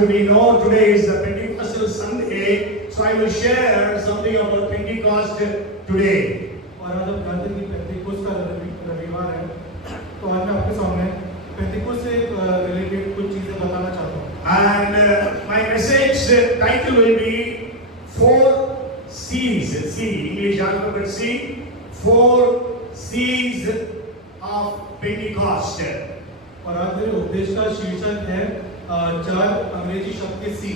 Pastor, we know today is the Pentecostal Sunday, so I will share something about Pentecost today. और आज हम जानते हैं कि पेंटिकोस्ट का रविवार है, तो आज मैं आपके सामने पेंटिकोस्ट से रिलेटेड कुछ चीजें बताना चाहता हूँ। And my message title will be Four C's. C, English alphabet C. Four C's of Pentecost. और आज मेरे उपदेश का शीर्षक है चार अंग्रेजी शब्द के सी।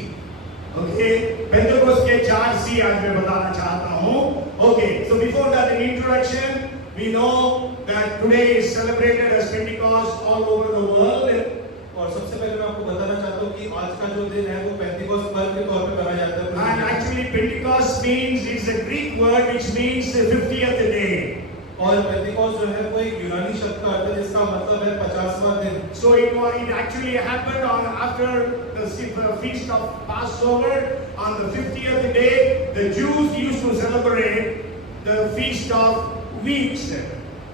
Okay, Pentecost के चार C आज मैं बताना चाहता हूँ. Okay, so before that, in introduction, we know that today is celebrated as Pentecost all over the world. और सबसे पहले मैं आपको बताना चाहता हूँ कि आज का जो दिन है वो पेंटिकोस्ट पर्व के तौर पे मनाया जाता है। And actually, Pentecost means it's a Greek word which means 50th day. और पेंटिकोस्ट जो है वो एक यूनानी शब्द का अर्थ है जिसका मतलब है 50वां दिन। So it actually happened after the feast of Passover on the 50th day. The Jews used to celebrate the feast of weeks.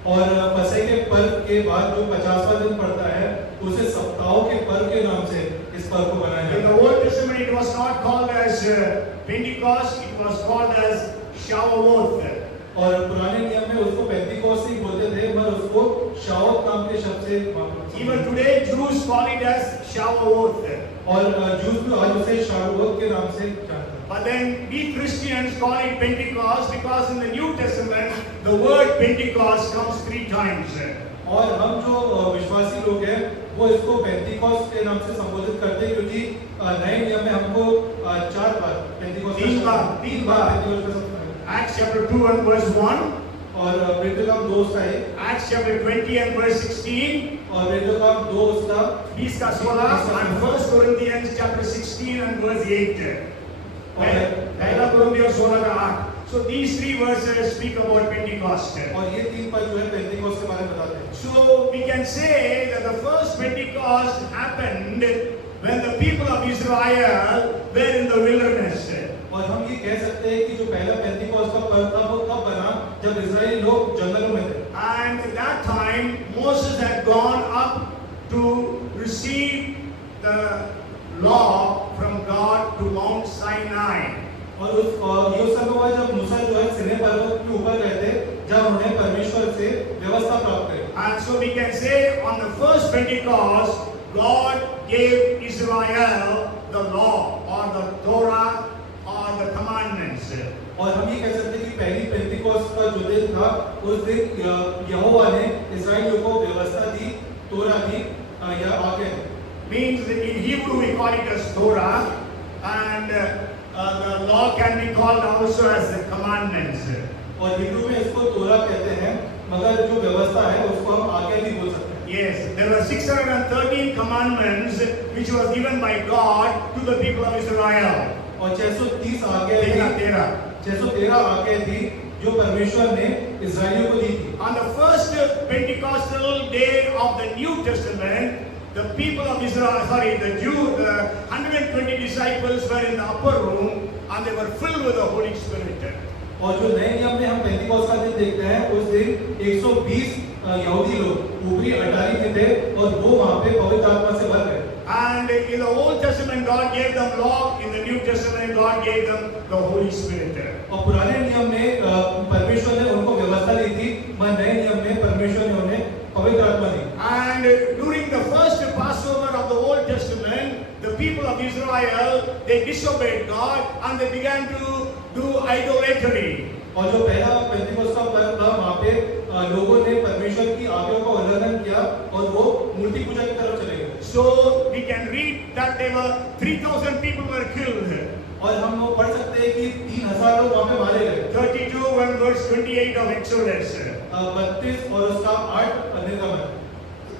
और फसह के पर्व के बाद जो 50वां दिन पड़ता है उसे सप्ताहों के पर्व के नाम से इस पर्व को मनाया जाता है। In the Old Testament, it was not called as Pentecost; it was called as Shavuot. और पुराने नियम में उसको पेंटिकोस्ट ही बोलते थे, पर उसको शावोत नाम के शब्द से Even today, Jews call it as Shavuot. और जूस भी आज उसे शावोत के नाम से जानते हैं। But then we Christians call it Pentecost because in the New Testament the word Pentecost comes 3 times. और हम जो विश्वासी लोग हैं वो इसको पेंटिकोस्ट के नाम से संबोधित करते हैं क्योंकि नए नियम में हमको 4 बार पेंटिकोस्ट तीन बार पेंटिकोस्ट का शब्द Acts chapter 2 and verse 1. और प्रेरितों का 2 उसका है। Acts chapter 20 and verse 16. और प्रेरितों का 2 उसका 20 का 16 and 1 Corinthians chapter 16 and verse 8. पहला कोरिन्थियों 16 का 8. So these 3 verses speak about Pentecost. और ये 3 पद जो है पेंटिकोस्ट के बारे में बताते हैं। So we can say that the first Pentecost happened when the people of Israel were in the wilderness. और हम ये कह सकते हैं कि जो पहला पेंटिकोस्ट का पर्व था वो तब बना जब इजरायली लोग जंगलों में थे। And at that time Moses had gone up to receive the law from God to Mount Sinai. और ये उस समय हुआ जब मूसा जो है सिनै पर्वत के ऊपर गए थे जब उन्हें परमेश्वर से व्यवस्था प्राप्त करी। And so we can say on the first Pentecost God gave Israel the law or the Torah or the commandments. और हम ये कह सकते हैं कि पहली पेंटिकोस्ट का जो दिन था उस दिन यहोवा ने इस्राएलियों को व्यवस्था दी, तोरा दी या आज्ञा दी। Means in Hebrew we call it as Torah, and the law can be called also as the commandments. और हिब्रू में इसको तोरा कहते हैं, मगर जो व्यवस्था है उसको हम आज्ञा भी बोल सकते हैं। Yes, there were 613 commandments which was given by God to the people of Israel. और 630 आज्ञा 613 आज्ञा थी जो परमेश्वर ने इस्राएलियों को दी थी। On the first Pentecostal day of the New Testament, the people of Israel, the 120 disciples were in the upper room and they were filled with the Holy Spirit. और जो नए नियम में हम पेंटिकोस्ट का दिन देखते हैं उस दिन 120 यहूदी लोग ऊपरी अटारी में थे और वो वहां पे पवित्र आत्मा से भर गए। And in the Old Testament God gave them law, in the New Testament God gave them the Holy Spirit. और पुराने नियम में परमेश्वर ने उनको व्यवस्था दी थी, मगर नए नियम में परमेश्वर ने उन्हें पवित्र आत्मा दी। And during the first Passover of the Old Testament, the people of Israel, they disobeyed God and they began to do idolatry. और जो पहला पेंटिकोस्ट का पर्व था वहाँ पे लोगों ने परमेश्वर की आज्ञाओं का उल्लंघन किया और वो मूर्ति पूजा की तरफ चले गए। So we can read that there were 3,000 people were killed. और हम लोग पढ़ सकते हैं कि 3,000 लोग वहाँ पे मारे गए। 32 and verse 28 of Exodus. 32 और उसका 8 निर्गमन।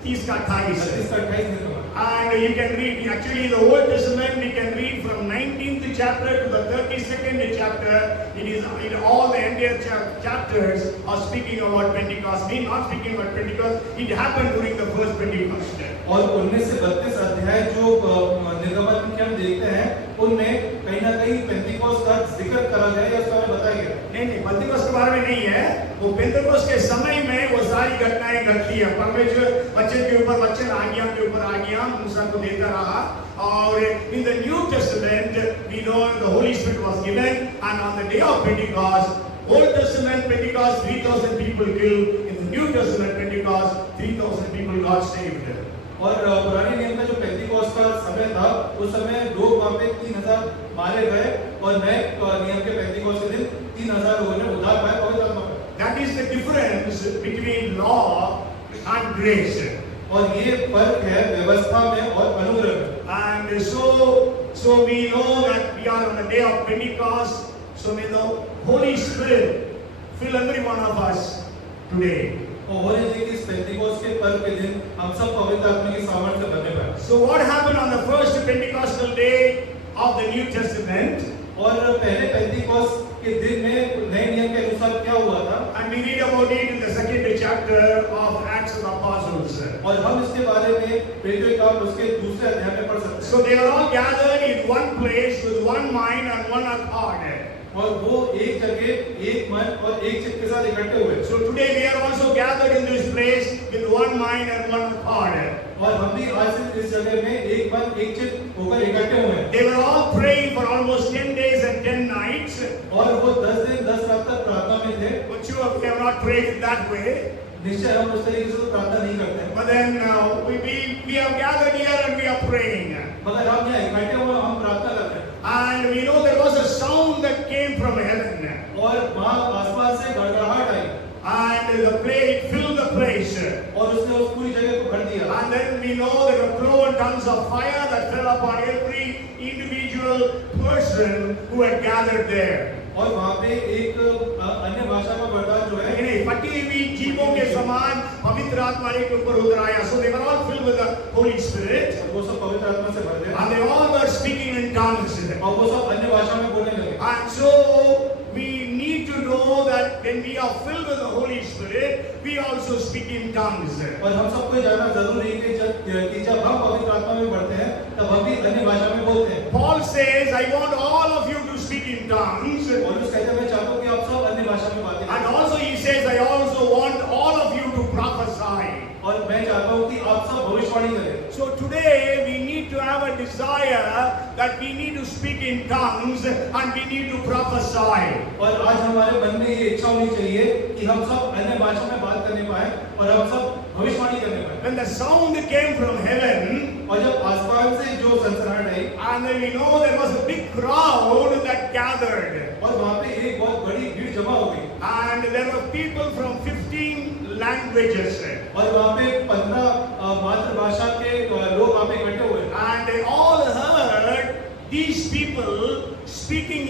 30 का 28. 30 का 28 निर्गमन। And you can read, actually in the Old Testament we can read from 19th chapter to the 32nd chapter. It is in all the entire chapters are speaking about Pentecost. We not speaking about Pentecost. It happened during the first Pentecost. और 19 से 32 अध्याय जो निर्गमन के हम देखते हैं उनमें कहीं ना कहीं पेंटिकोस्ट का जिक्र करा गया या उसका बताया गया। नहीं पेंटिकोस्ट के बारे में नहीं है, वो पेंटिकोस्ट के समय में वो सारी घटनाएं घटती है। परमेश्वर वचन के ऊपर वचन, आज्ञा के ऊपर आज्ञा मूसा को देता रहा। और in the New Testament we know the Holy Spirit was given, and on the day of Pentecost, Old Testament Pentecost 3,000 people killed, in the New Testament Pentecost 3,000 people got saved. और पुराने नियम का जो पेंटिकॉस्ट का समय था, उस समय लोग वहाँ पे 3,000 मारे गए, और नए नियम के पेंटिकॉस्ट के दिन 3,000 लोगों ने उद्धार पाया पवित्र आत्मा में। That is the difference between law and grace. और ये फर्क है व्यवस्था में और अनुग्रह में। And so we know that we are on the day of Pentecost. So may the Holy Spirit fill every one of us today. और हो रही थी कि इस पेंटिकॉस्ट के पर्व के दिन हम सब पवित्र आत्मा की सामर्थ्य से भरने पाए। So what happened on the first Pentecostal day of the New Testament? और पहले पेंटिकॉस्ट के दिन में नए नियम के अनुसार क्या हुआ था? And we read about it in the second chapter of Acts of the Apostles. और हम इसके बारे में प्रेरितों के काम उसके दूसरे अध्याय में पढ़ सकते हैं। So they are all gathered in one place with one mind and one accord. और वो एक जगह एक मन और एक चित्त के साथ इकट्ठे हुए। So today we are also gathered in this place with one mind and one accord. और हम भी आज इस जगह में एक मन एक चित्त होकर इकट्ठे हुए हैं। They were all praying for almost 10 days and 10 nights. और वो 10 दिन 10 रात तक प्रार्थना में थे। But you have not prayed in that way. निश्चय हम उस तरीके से तो प्रार्थना नहीं करते हैं। But then we have gathered here and we are praying. मगर हम यहाँ इकट्ठे हुए हम प्रार्थना करते हैं। And we know there was a sound that came from heaven. और वहाँ आसमान से गड़गड़ाहट आई। And the place filled the place. और उसने उस पूरी जगह को भर दिया। And then we know there were cloven tongues of fire that fell upon every individual person who had gathered there. और वहाँ पे एक अन्य भाषा का वरदान जो है नहीं, फटी हुई जीवों के समान पवित्र आत्मा के ऊपर उतर आया। So they were all filled with the Holy Spirit. वो सब पवित्र आत्मा से भर गए। And they all were speaking in tongues. और वो सब अन्य भाषा में बोलने लगे। And so we need to know that when we are filled with the Holy Spirit, we also speak in tongues. और हम सबको ये जानना जरूरी है कि जब हम पवित्र आत्मा में बढ़ते हैं तब हम भी अन्य भाषा में बोलते हैं। Paul says, I want all of you to speak in tongues. और उस कहते हैं मैं चाहता हूँ कि आप सब अन्य भाषा में बातें करें। And also he says, I also want all of you to prophesy. और मैं चाहता हूँ कि आप सब भविष्यवाणी करें। So today we need to have a desire that we need to speak in tongues and we need to prophesy. और आज हमारे मन में ये इच्छा होनी चाहिए कि हम सब अन्य भाषा में बात करने पाए और हम सब भविष्यवाणी करने पाए। When the sound came from heaven, और जब आसमान से जो सनसनाहट आई, and then we know there was a big crowd that gathered. और वहाँ पे एक बहुत बड़ी भीड़ जमा हो गई। And there were people from 15 languages. और वहाँ पे 15 मातृभाषा के लोग वहाँ पे इकट्ठे हुए। And they all heard these people speaking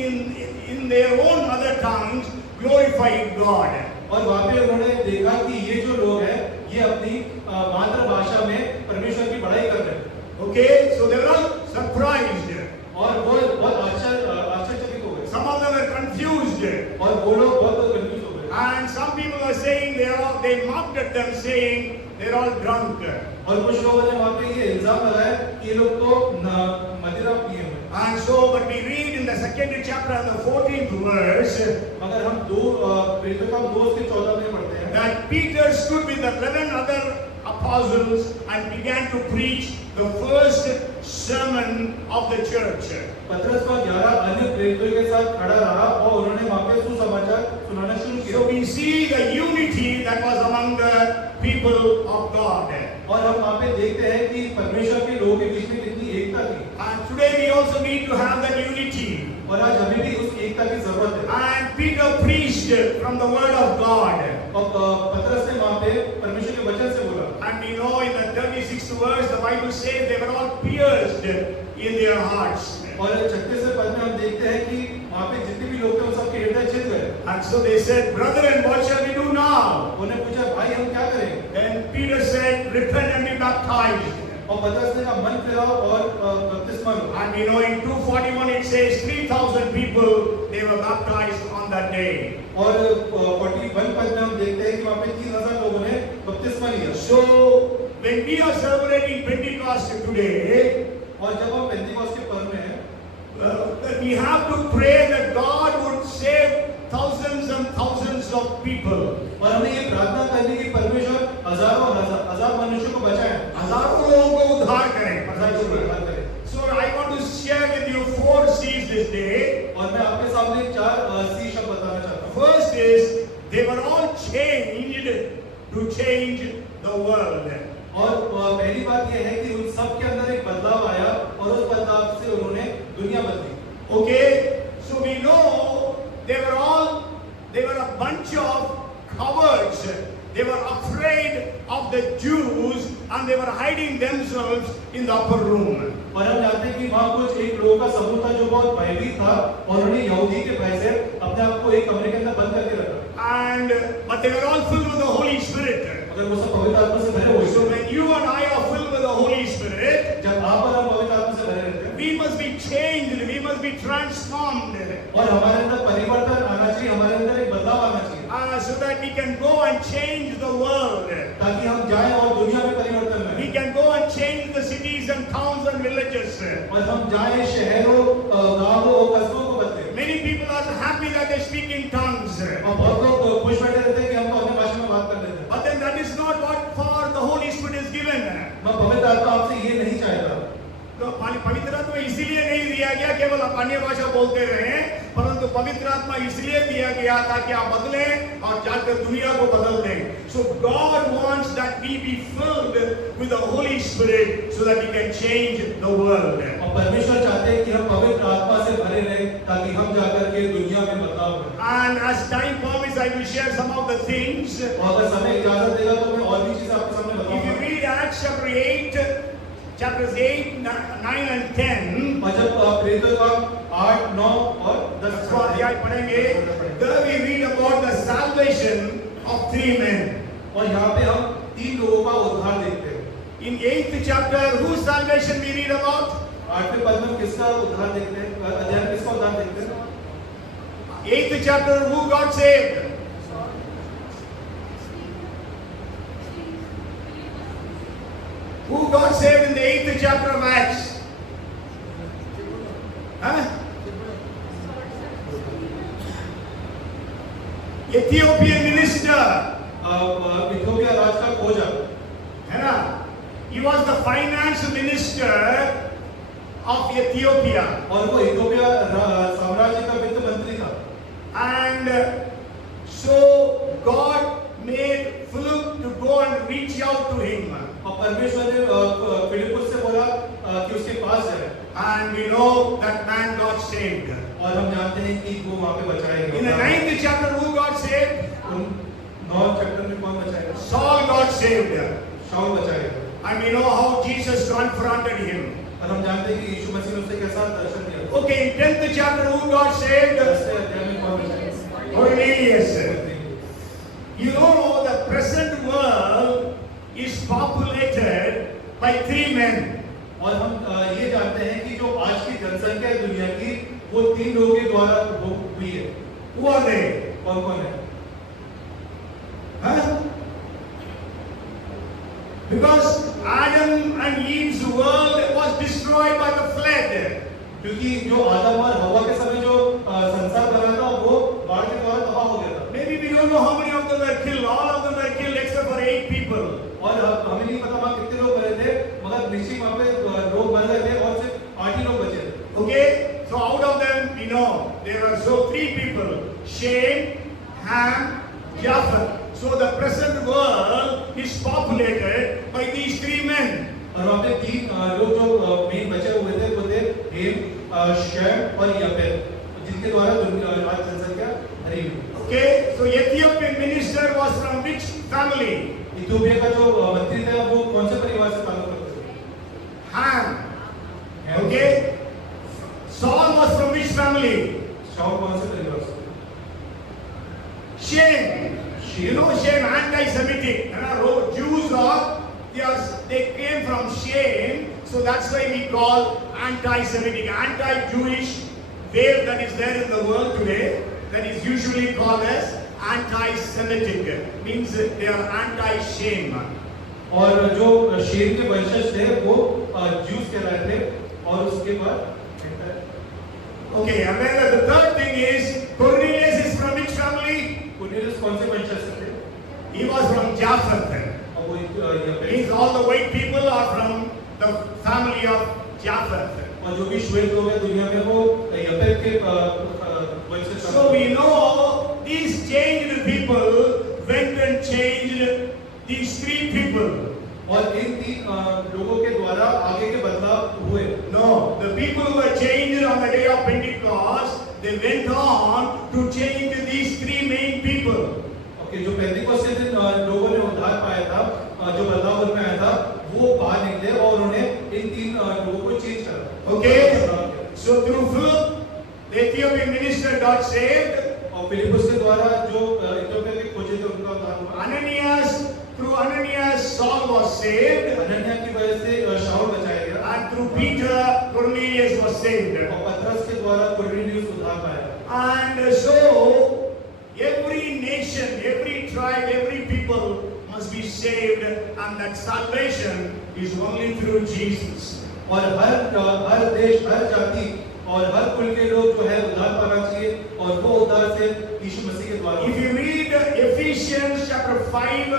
in their own mother tongues, glorifying God. और वहाँ पे उन्होंने देखा कि ये जो लोग हैं ये अपनी मातृभाषा में परमेश्वर की बड़ाई कर रहे हैं। Okay, so they were all surprised. और वो बहुत आश्चर्यचकित हो गए। Some of them were confused. और वो लोग बहुत कंफ्यूज हो गए। And some people were saying they mocked at them, saying they're all drunk. और कुछ लोगों ने वहाँ पे ये इल्जाम लगाया कि ये लोग तो मदिरा पिए हुए। And so, but we read in the second chapter and the 14th verse, अगर हम प्रेरितों का 2:14 में पढ़ते हैं that Peter stood with the 11 other apostles and began to preach the first sermon of the church. पतरस को 11 अन्य प्रेरितों के साथ खड़ा रहा और उन्होंने वहाँ पे सुसमाचार सुनाना शुरू किया। So we see the unity that was among the people of God. और हम वहाँ पे देखते हैं कि परमेश्वर के लोगों के बीच में कितनी एकता थी। And today we also need to have that unity. और आज हमें भी उस एकता की जरूरत है। And Peter preached from the word of God. और पतरस ने वहाँ पे परमेश्वर के वचन से बोला। And we know in the 36th verse the Bible says they were all pierced in their hearts. और 36वें पद में हम देखते हैं कि वहाँ पे जितने भी लोग थे वो सबके हृदय छिद गए। And so they said, brethren, what shall we do now? उन्होंने पूछा भाई हम क्या करें? Then Peter said, repent and be baptized. और पतरस ने कहा मन फिराओ और बपतिस्मा लो। And we know in 2:41 it says 3,000 people they were baptized on that day. और 41 पद में हम देखते हैं कि वहाँ पे 3,000 लोगों ने बपतिस्मा लिया। So when we are celebrating Pentecost today, और जब हम पेंटिकॉस्ट के पर्व में हैं, we have to pray that God would save thousands and thousands of people. और हमें ये प्रार्थना करनी कि परमेश्वर सी शब्द बताना चाहता हूँ। First is they were all changed to change the world. और पहली बात यह है कि उन सब के अंदर एक बदलाव आया और उस बदलाव से उन्होंने दुनिया बदली। Okay, so we know they were a bunch of cowards. They were afraid of the Jews and they were hiding themselves in the upper room. और हम जानते हैं कि वहाँ कुछ एक लोगों का समूह था जो बहुत भयभीत था और उन्होंने यहूदी के भय से अपने आप को एक कमरे के अंदर बंद करके रखा। But they were all filled with the Holy Spirit. अगर वो सब पवित्र आत्मा से भरे हुए So when you and I are filled with the Holy Spirit, जब आप और हम पवित्र आत्मा से भरे रहते हैं we must be changed, we must be transformed, और हमारे अंदर परिवर्तन आना चाहिए, हमारे अंदर एक बदलाव आना चाहिए so that we can go and change the world. ताकि हम जाएं और दुनिया में परिवर्तन लाएं। We can go and change the cities and towns and villages. और हम जाएं शहरों, गांवों और कस्बों को बदलें। Many people are happy that they speak in tongues. और बहुत लोग खुश बैठे रहते हैं कि हम तो अपनी भाषा में बात कर लेते हैं। But then that is not what for the Holy Spirit is given. मैं पवित्र आत्मा आपसे ये नहीं चाहता। तो पवित्र आत्मा इसीलिए नहीं दिया गया केवल आप अन्य भाषा बोलते रहे, परंतु पवित्र आत्मा इसलिए दिया गया ताकि आप बदलें और जाकर दुनिया को बदल दें। So God wants that we be filled with the Holy Spirit so that we can change the world. और परमेश्वर चाहते हैं कि हम पवित्र आत्मा से भरे रहें ताकि हम जाकर के दुनिया में बदलाव करें। And as time permits, I will share some of the things. और अगर समय इजाजत देगा तो मैं और भी चीजें आपके सामने If you बताऊंगा। read Acts chapter 8, chapters 8, 9 and 10, और जब प्रेरितों का 8, 9 और 10 को अध्याय पढ़ेंगे, there we read about the salvation of 3 men. और यहाँ पे हम 3 लोगों का उद्धार देखते हैं। In 8th chapter, whose salvation we read about? 8वें पद में किसका उद्धार देखते हैं? अध्याय में किसका उद्धार देखते हैं? 8th chapter, who got saved? Who got saved in the 8th chapter of Acts? Huh? Ethiopian minister. Ethiopia राज का खोजा है ना? He was the finance minister of Ethiopia. और वो इथियोपिया साम्राज्य का वित्त मंत्री था। And so God made Philip to go and reach out to him. और परमेश्वर ने फिलिपुस से बोला कि उसके पास जाए। And we know that man got saved. और हम जानते हैं कि वो वहाँ पे बचाए गए। In the 9th chapter, who got saved? 9 चैप्टर में कौन बचाएगा? Saul got saved. शाऊल बचाएगा। And we know how Jesus confronted him. और हम जानते हैं कि यीशु मसीह ने उससे कैसा दर्शन दिया। Okay, in 10th chapter, who got saved? 10वें अध्याय में कौन बचाएगा? Cornelius. You know, the present world is populated by 3 men. और हम ये जानते हैं कि जो आज की जनसंख्या है दुनिया की वो 3 लोगों के द्वारा हुई है। Who are they? कौन कौन है? Huh? Because Adam and Eve's world was destroyed by the flood. क्योंकि जो आदम और हवा के समय जो संसार बना था वो बाढ़ के द्वारा तबाह हो गया था। Maybe we don't know how many of them were killed. All of them were killed except for 8 people. और हमें नहीं पता वहाँ कितने लोग मरे थे, मगर निश्चित वहाँ पे लोग मर गए थे और सिर्फ 8 ही लोग बचे थे। Okay, so out of them we know there were so 3 people: Shem, Ham, Japheth. So the present world is populated by these 3 men. और वहाँ पे 3 लोग जो मेन बचे हुए थे वो थे हेम, शेम और यापेत, जिनके द्वारा आज जनसंख्या भरी हुई। Okay, so Ethiopian minister was from which family? Ethiopia का जो मंत्री था वो कौन से परिवार से ताल्लुक रखते थे? Ham. Okay. Saul was from which family? शाऊल कौन से परिवार से? Shem. You know Shem, anti-Semitic. Jews are, they came from Shem, so that's why we call anti-Semitic, anti-Jewish wave that is there in the world today, that is usually called as anti-Semitic, means they are anti-Shem. और जो शेम के वंशज थे वो ज्यूस कहलाए थे और उसके बाद Okay, and then the third thing is Cornelius is from which family? Cornelius कौन से वंशज से थे? He was from Japheth. और वो यापेत। Means all the white people are from the family of Japheth. और जो भी श्वेत लोग हैं दुनिया में वो यापेत के वंशज। So we know these changed people went and changed these three people. और इन तीन लोगों के द्वारा आगे के बदलाव हुए। No, the people who were changed on the day of Pentecost, they went on to change these three main people. Okay, जो पेंटिकोस्ट के दिन लोगों ने उद्धार पाया था, जो बदलाव उनमें आया था, वो बाहर निकले और उन्होंने इन तीन लोगों को चेंज करा। Okay, so through Philip, the Ethiopian minister got saved. और फिलिपुस के द्वारा जो इथियोपिया के खोजे थे उनका उद्धार हुआ। Ananias, through Ananias, Saul was saved. Ananya की वजह से शाऊल बचाया गया। And through Peter, Cornelius was saved. और पतरस के द्वारा कोर्नेलियुस उद्धार पाया। And so, every nation, every tribe, every people must be saved, and that salvation is only through Jesus. और हर देश, हर जाति और हर कुल के लोग जो है उद्धार पाना चाहिए, और वो उद्धार से यीशु मसीह के द्वारा। If you read Ephesians chapter 5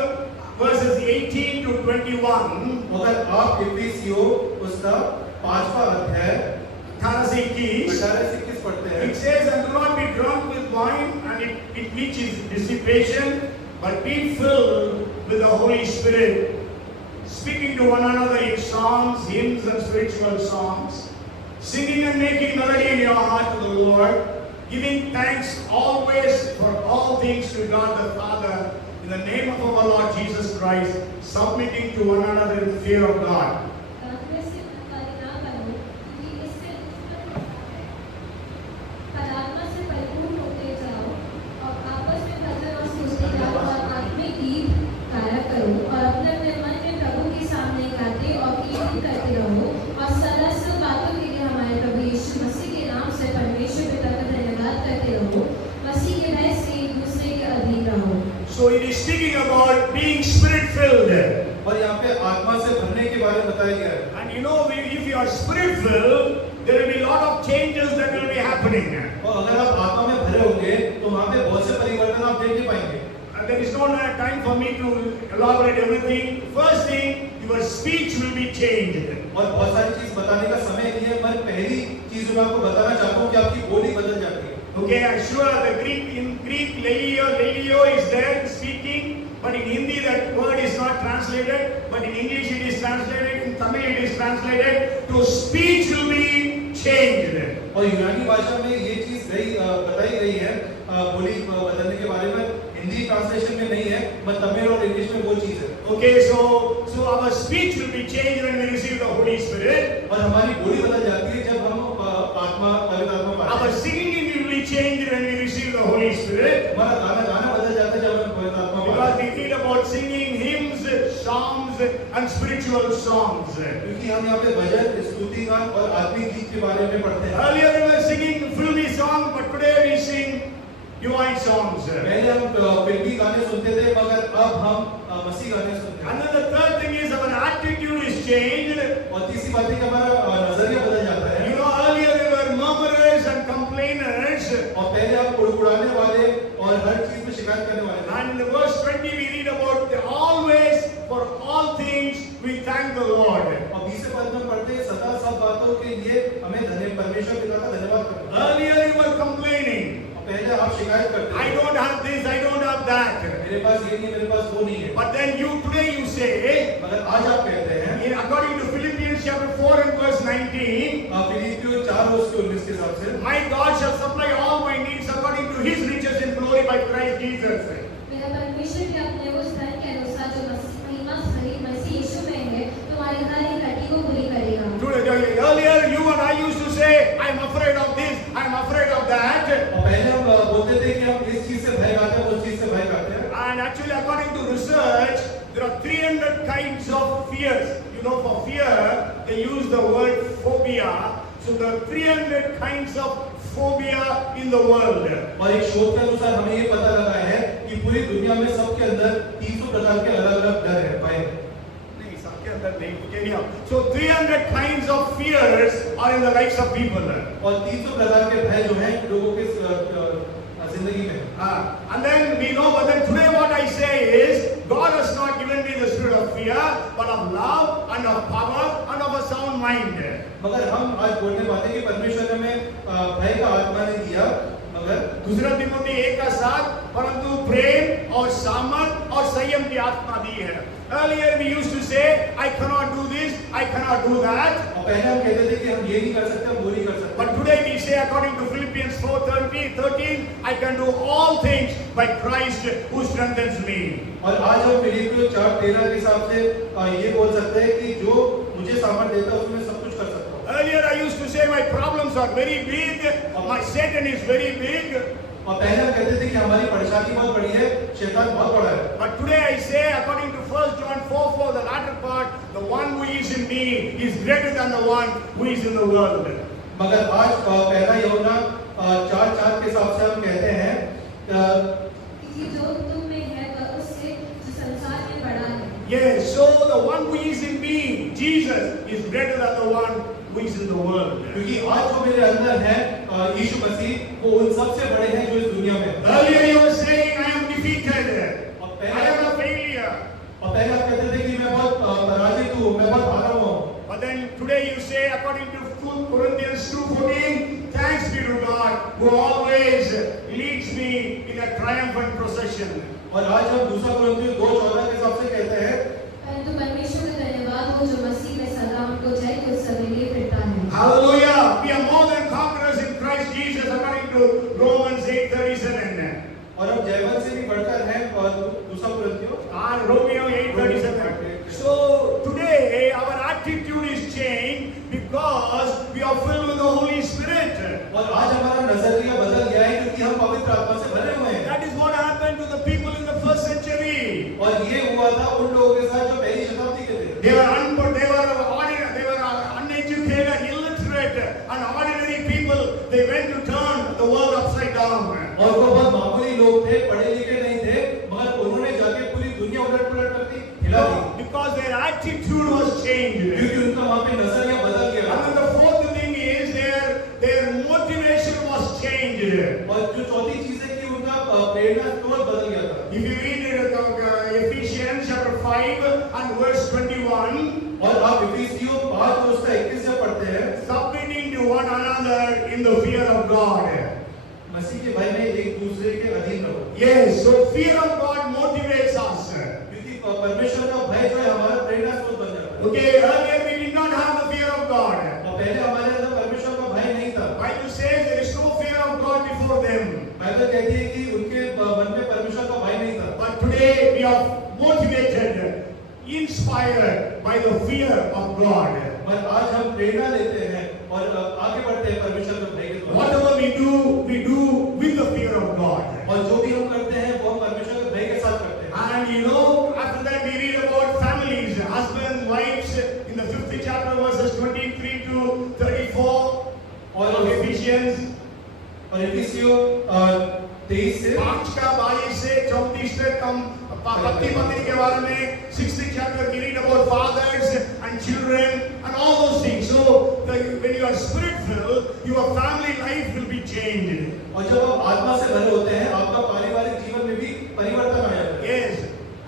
verses 18 to 21, अगर आप इफिसियों उसका 5वां अध्याय 18 से 21, 18 से 21 पढ़ते हैं। it says, "And do not be drunk with wine, and which is dissipation, but be filled with the Holy Spirit, speaking to one another in psalms, hymns, and spiritual songs, singing and making melody in your heart to the Lord, giving thanks always for all things to God the Father, in the name of our Lord Jesus Christ, submitting to one another in fear of God." So it is speaking about being spirit filled. और यहाँ पे आत्मा से भरने के बारे में बताया गया है। And you know, if you are spirit filled, there will be a lot of changes that will be happening. और अगर आप आत्मा में भरे होंगे तो वहाँ पे बहुत से परिवर्तन आप देख नहीं पाएंगे। And there is no time for me to elaborate everything. First thing, your speech will be changed. और बहुत सारी चीज बताने का समय नहीं है, मैं पहली चीज जो मैं आपको बताना चाहता हूँ कि आपकी बोली बदल जाती है। Okay, I'm sure in Greek, lelio is there speaking, but in Hindi that word is not translated, but in English it is translated, in Tamil it is translated, to speech will be changed. और यूनानी भाषा में ये चीज बताई गई है, बोली बदलने के बारे में। हिंदी ट्रांसलेशन में नहीं है, बट तमिल और इंग्लिश में वो चीज है। Okay, so our speech will be changed when we receive the Holy Spirit. और हमारी बोली बदल जाती है जब हम आत्मा पवित्र आत्मा पाते Our हैं। singing will be changed when we receive the Holy Spirit. हमारा गाना बदल जाता है जब हम पवित्र आत्मा पाते Because हैं। we read about singing hymns, psalms, and spiritual songs. क्योंकि हम यहाँ पे भजन, स्तुति गान और आत्मिक गीत के बारे में पढ़ते हैं। Earlier we were singing filthy songs, but today we sing divine songs. पहले हम फिल्मी गाने सुनते थे, मगर अब हम मसीह गाने सुनते हैं। And then the third thing is our attitude is changed. और तीसरी बात है कि हमारा नजरिया बदल जाता है। You know, earlier we were murmurers and complainers. और पहले आप कुड़कुड़ाने वाले और हर चीज में शिकायत करने वाले थे। And in the verse 20 we read about the always for all things we thank the Lord. और 20 पद में पढ़ते हैं, सदा सब बातों के लिए हमें परमेश्वर पिता का धन्यवाद करते हैं। Earlier you were complaining. पहले आप शिकायत करते I हैं, don't have this, I don't have that. मेरे पास ये नहीं, मेरे पास वो नहीं है। But then today you say, मगर आज आप कहते हैं, according to Philippians chapter 4 and verse 19, फिलिप्पियों 4:19 के हिसाब से, my God shall supply all my needs according to His riches in glory by Christ Jesus. मेरा परमेश्वर भी अपने उस धन के अनुसार जो महिमा सहित मसीह यीशु में है, तुम्हारी हर एक घटी को पूरी करेगा। Earlier you and I used to say, I'm afraid of this, I'm afraid of that. और पहले हम बोलते थे कि हम इस चीज से भय खाते हैं, उस चीज से भय खाते हैं। And actually according to research, there are 300 kinds of fears. You know, for fear, they use the word phobia. So there are 300 kinds of phobia in the world. और एक शोध के अनुसार हमें ये पता लगा है कि पूरी दुनिया में सबके अंदर 300 प्रकार के अलग-अलग डर है, भय। नहीं, सबके अंदर नहीं, anyhow. So 300 kinds of fears are in the lives of people. और 300 प्रकार के भय जो हैं लोगों के जिंदगी में। And then we know, but then today what I say is, God has not given me the spirit of fear, but of love and of power and of a sound mind. मगर हम आज बोलने पाते हैं कि परमेश्वर ने हमें भय का आत्मा नहीं दिया, मगर बढ़कर दूसरा तिमोथी 1:7 परंतु प्रेम और सामर्थ और संयम की आत्मा दी है. Earlier we used to say, I cannot do this, I cannot do that. और पहले हम कहते थे कि हम ये नहीं कर सकते, हम वो नहीं कर सकते. But today we say, according to Philippians 4:13, I can do all things by Christ who strengthens me. और आज हम फिलिपियों 4:13 के हिसाब से ये बोल सकते हैं कि जो मुझे सामर्थ देता है उसमें सब कुछ कर सकता हूँ. Earlier I used to say my problems are very big, my Satan is very big. और पहले हम कहते थे कि हमारी परेशानी बहुत बड़ी है, शैतान बहुत बड़ा है. But today I say, according to 1 John 4:4, the latter part, the one who is in me is greater than the one who is in the world. मगर आज पहला यूहन्ना 4:4 के हिसाब से हम कहते हैं कि जो तुम में है वह उससे जो संसार में बड़ा है. Yes, so the one who is in me, Jesus, is greater than the one who is in the world. क्योंकि आज जो मेरे अंदर है यीशु मसीह, वो उन सबसे बड़े हैं जो इस दुनिया में. Earlier you were saying, I am defeated, और I am a failure. पहले आप कहते थे कि मैं बहुत पराजित हूँ, मैं बहुत हारा हुआ हूँ. But then today you say, according to 2 Corinthians 2:14, thanks be to God who always leads me in a triumphant procession. और आज हम दूसरा कुरिन्थियों 2:14 के हिसाब से कहते हैं, परंतु परमेश्वर का धन्यवाद हो जो मसीह में सदा हमको जय के उत्सव में लिए फिरता है. Hallelujah! We are more than conquerors in Christ Jesus, according to Romans 8:37. और हम जयवंत से भी बढ़कर हैं और दूसरा कुरिन्थियों Romans 8:37. So today our attitude is changed because we are filled with the Holy Spirit. और आज हमारा नजरिया बदल गया है क्योंकि हम पवित्र आत्मा से भरे हुए हैं. That is what happened to the people in the first century. और ये हुआ था उन लोगों के साथ जो पहली शताब्दी के थे. They were uneducated, illiterate, and ordinary people. They went to turn the world upside down. और वो बहुत मामूली लोग थे, पढ़े लिखे नहीं थे, मगर उन्होंने जाके पूरी दुनिया उलट-पुलट कर दी, हिला दी. Because their attitude was changed. क्योंकि उनका वहाँ पे नजरिया बदल गया. And then the fourth thing is their motivation was changed. और जो चौथी चीज है कि उनका प्रेरणा स्रोत बदल गया था. If you read Ephesians chapter 5 and verse 21, और आप इफिसियों 5 और उसका 21 से पढ़ते हैं, submitting to one another in the fear of God. मसीह के भय में एक दूसरे के अधीन रहो. Yes, so fear of God motivates us. क्योंकि परमेश्वर का भय जो है हमारा प्रेरणा स्रोत बन जाता है. Okay, earlier we did not have the fear of God. और पहले हमारे अंदर परमेश्वर का भय नहीं था. Bible says there is no fear of God before them. Bible कहती है कि उनके मन में परमेश्वर का भय नहीं था. But today we are motivated, inspired by the fear of God. पर आज हम प्रेरणा लेते हैं और आगे बढ़ते हैं परमेश्वर के भय के द्वारा. Whatever we do with the fear of God. और जो भी हम करते हैं वो हम परमेश्वर के भय के साथ करते हैं. And you know, after that we read about families, husbands, wives, in the 5th chapter verses 23 to 34 और of Ephesians. और इफिसियों 23 से 5 का 22 से 34 तक हम पति पत्नी के बारे में 6th chapter we read about fathers and children and all those things. So when you are spirit filled, your family life will be changed. और जब आप आत्मा से भरे होते हैं आपका पारिवारिक जीवन में भी परिवर्तन आ जाता है. Yes,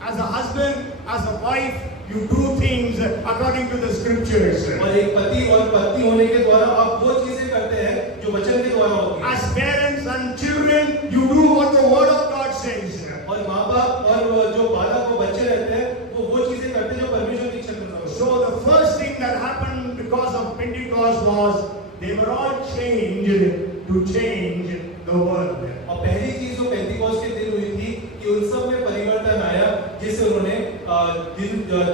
as a husband, as a wife, you do things according to the scriptures. और एक पति और पत्नी होने के द्वारा आप वो चीजें करते हैं जो वचन के द्वारा होती हैं. As parents and children, you do what the word of God says. और माँ-बाप और जो बालक वो बच्चे रहते हैं वो चीजें करते हैं जो परमेश्वर की इच्छा के अनुसार. So the first thing that happened because of Pentecost was they were all changed to change the world. और पहली चीज जो पेंटिकॉस्ट के दिन हुई थी कि उन सब में परिवर्तन आया जिससे उन्होंने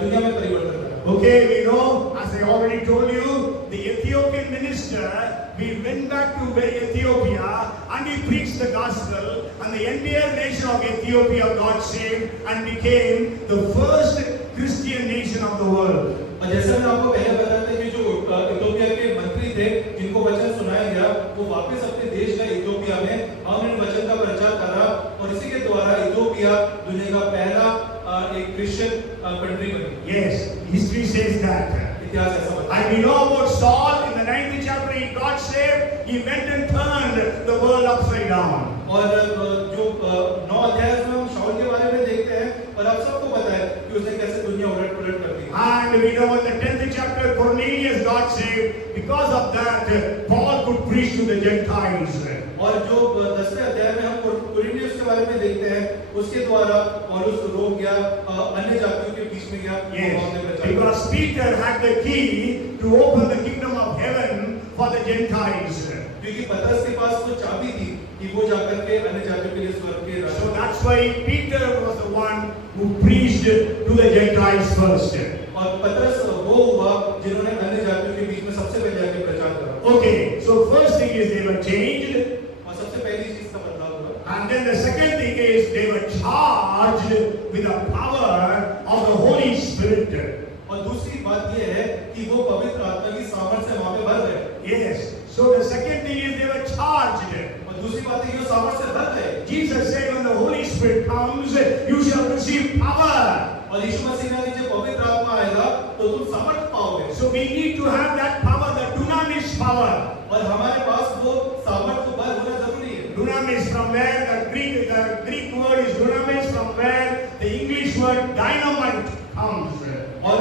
दुनिया में परिवर्तन करा. Okay, we know, as I already told you, the Ethiopian minister, we went back to Ethiopia and he preached the gospel, and the entire nation of Ethiopia got saved and became the first Christian nation of the world. और जैसे मैंने आपको पहले बताया था कि जो इथियोपिया के मंत्री थे जिनको वचन सुनाया गया वो वापस अपने देश गए इथियोपिया में. उन्होंने वचन का प्रचार करा और इसी के द्वारा इथियोपिया दुनिया का पहला एक क्रिश्चियन कंट्री बनी. Yes, history says that. इतिहास ऐसा बताता है. And we know about Saul in the 9th chapter, he got saved, he went and turned the world upside down. और जो 9 अध्याय में हम शाऊल के बारे में देखते हैं और आप सबको पता है कि उसने कैसे दुनिया उलट-पुलट कर दी. And we know in the 10th chapter, Cornelius got saved. Because of that, Paul could preach to the Gentiles. और जो 10वें अध्याय में हम कुरिन्थियों के बारे में देखते हैं, उसके द्वारा पौलुस रोम गया, अन्य जातियों के बीच में गया, वहाँ पे Yes, प्रचार किया। because Peter had the key to open the kingdom of heaven for the Gentiles. क्योंकि पतरस के पास वो चाबी थी कि वो जाकर के अन्य जातियों के लिए स्वर्ग के So रास्ते। that's why Peter was the one who preached to the Gentiles first. और पतरस वो हुआ जिन्होंने अन्य जातियों के बीच में सबसे पहले आके प्रचार करा। Okay, so first thing is they were changed, और सबसे पहली चीज का बदलाव हुआ। and then the second thing is they were charged with the power of the Holy Spirit. और दूसरी बात ये है कि वो पवित्र आत्मा की सामर्थ्य से वहां पे भर गए। Yes, so the second thing is they were charged. और दूसरी बात है कि वो सामर्थ्य से भर गए। Jesus said, when the Holy Spirit comes, you shall receive power. और यीशु मसीह ने जब पवित्र आत्मा आएगा तो तुम सामर्थ्य पाओगे। So we need to have that power, the dunamis power. और हमारे पास वो सामर्थ्य को भर होना जरूरी है। Dunamis from where the Greek word is dunamis, from where the English word dynamite comes. और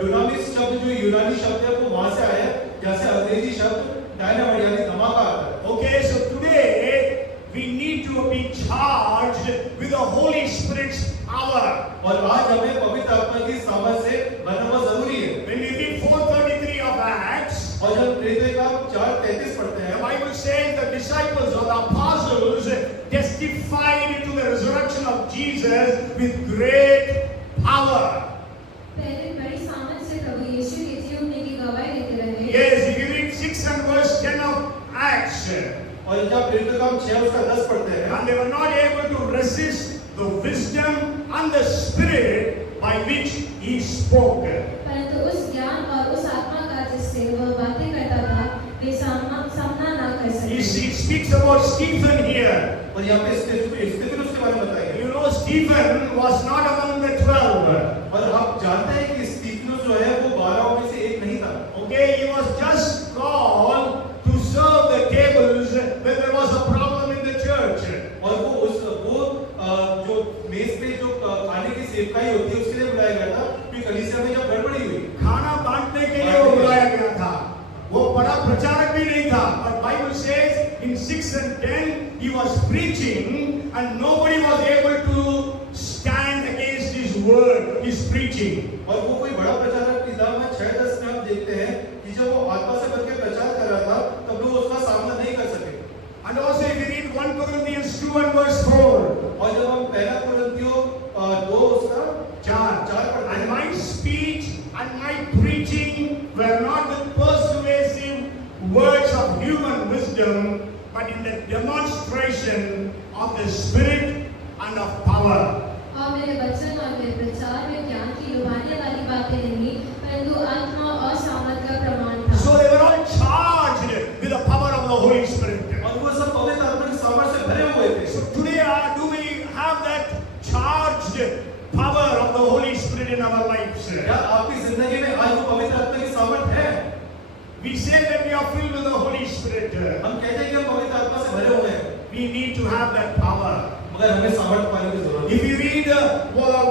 डुनामिस शब्द जो यूनानी शब्द है वो वहां से आया है, जैसे अंग्रेजी शब्द डायनामाइट यानी धमाका आता है। Okay, so today we need to be charged with the Holy Spirit's power. और आज हमें पवित्र आत्मा की सामर्थ्य से भरना बहुत जरूरी है। When we read 4:33 of Acts, और जब प्रेरितों का 4:33 पढ़ते the हैं, Bible says the disciples or the apostles testified to the resurrection of Jesus with great power. पहले बड़ी सामर्थ से प्रभु यीशु के जी उठने की गवाही देते रहे। Yes, if you read 6 and verse 10 of Acts, और जब प्रेरितों का 6 उसका 10 पढ़ते हैं, and they were not able to resist the wisdom and the spirit by which he spoke. परंतु उस ज्ञान और उस आत्मा का जिससे वह बातें करता था, वे सामना ना कर सके। It speaks about Stephen here. और यहाँ पे स्टीफन उसके बारे में बताया गया। You know, Stephen was not among the 12. और आप जानते हैं कि स्टीफनस जो है वो 12 में से एक नहीं था। Okay, he was just called to serve the tables when there was a problem in the church. और वो जो मेज पे जो खाने की सेवकाई होती है उसके लिए बुलाया गया था, क्योंकि कलीसिया में जब गड़बड़ी हुई, खाना बांटने के लिए वो बुलाया गया था। वो बड़ा प्रचारक भी नहीं था, but Bible says in 6 and 10 he was preaching and nobody was able to stand against his word, his preaching. और वो कोई बड़ा प्रचारक नहीं था। मैं 6-10 में हम देखते हैं कि जब वो आत्मा से भर के प्रचार कर रहा था तब लोग उसका सामना नहीं कर सके। And also if you read 1 Corinthians 2 and verse 4, और जब हम पहला कुरिन्थियों 2 उसका 4 पढ़ते and हैं, my speech and my preaching were not with persuasive words of human wisdom, but in the demonstration of the Spirit and of power. और मेरे वचन और मेरे प्रचार में ज्ञान की लुभाने वाली बातें नहीं, परंतु आत्मा और सामर्थ का प्रमाण था। So they were all charged with the power of the Holy Spirit. और वो सब पवित्र आत्मा की सामर्थ्य से भरे हुए थे। So today, do we have that charged power of the Holy Spirit in our lives? क्या आपकी जिंदगी में आज वो पवित्र आत्मा की सामर्थ्य है? We say that we are filled with the Holy Spirit. हम कहते हैं कि हम पवित्र आत्मा से भरे हुए हैं, We need to have that power. मगर हमें सामर्थ्य पाने की जरूरत है। If you read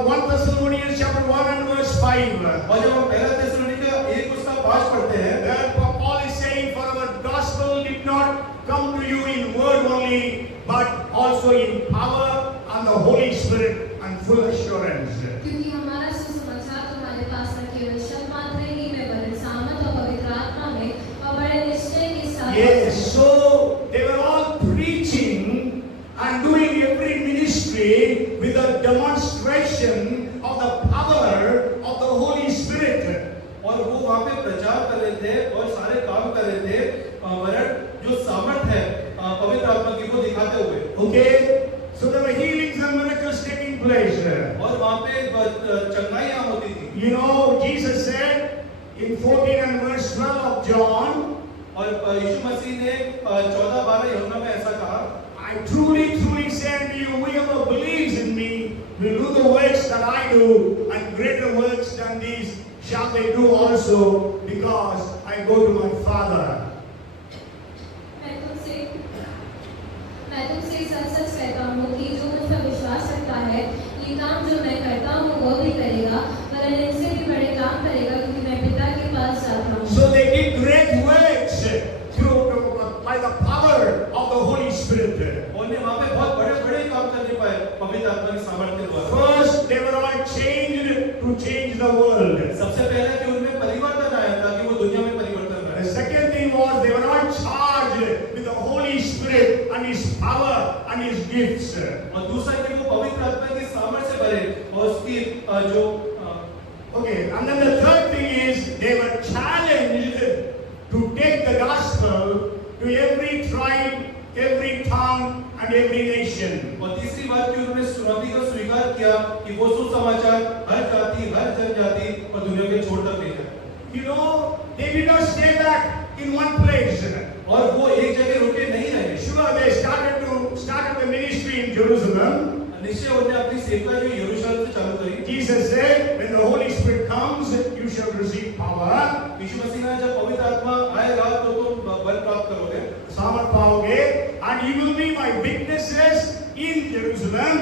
1 Thessalonians chapter 1 and verse 5, और जब हम पहला थिस्सलुनीके 1 उसका 5 पढ़ते हैं, there Paul is saying, for our gospel did not come to you in word only, but also in power and the Holy Spirit and full assurance. क्योंकि हमारा सुसमाचार तुम्हारे पास न केवल शब्द मात्र ही में वरन सामर्थ और पवित्र आत्मा में और बड़े निश्चय के साथ। Yes, so they were all preaching and doing every ministry with a demonstration of the power of the Holy Spirit. और वो वहाँ पे प्रचार कर रहे थे और सारे काम कर रहे थे, वरन जो सामर्थ्य है पवित्र आत्मा की वो दिखाते हुए। Okay, so there were healings and miracles taking place. और वहाँ पे चंगाइयाँ होती थी। You know, Jesus said in 14 and verse 12 of John, और यीशु मसीह ने 14-12 यूहन्ना में ऐसा कहा, I truly say unto you, whoever believes in me will do the works that I do, and greater works than these shall they do also, because I go to my Father. मैं तुमसे सच कहता हूँ कि जो मुझ पर विश्वास रखता है, ये काम जो मैं करता हूँ वो भी करेगा, वरन इनसे भी बड़े काम करेगा, क्योंकि मैं पिता के पास जाता हूँ। So they did great works by the power of the Holy Spirit. उन्हें वहाँ पे बहुत बड़े-बड़े काम करने पाए पवित्र आत्मा की सामर्थ्य के द्वारा। First, they were all changed to change the world. सबसे पहले कि उनमें परिवर्तन आया ताकि वो दुनिया में परिवर्तन The लाए। second thing was they were all charged with the Holy Spirit and His power and His gifts. और दूसरा कि वो पवित्र आत्मा की सामर्थ्य से भरे और उसकी जो Okay, and then the third thing is they were challenged to take the gospel to every tribe, every tongue, and every nation. और तीसरी बात कि उन्होंने चुनौती को स्वीकार किया कि वो सुसमाचार हर जाति, हर जनजाति और दुनिया के छोर तक ले जाए। You know, they did not stay back in one place. और वो एक जगह रुके नहीं रहे। Sure, they started the ministry in Jerusalem. निश्चय उन्होंने अपनी सेवा जो यरूशलेम से चालू करी। Jesus said, when the Holy Spirit comes, you shall receive power. यीशु मसीह ने जब पवित्र आत्मा आएगा तो तुम बल प्राप्त करोगे। सामर्थ पाओगे, and you will be my witnesses in Jerusalem,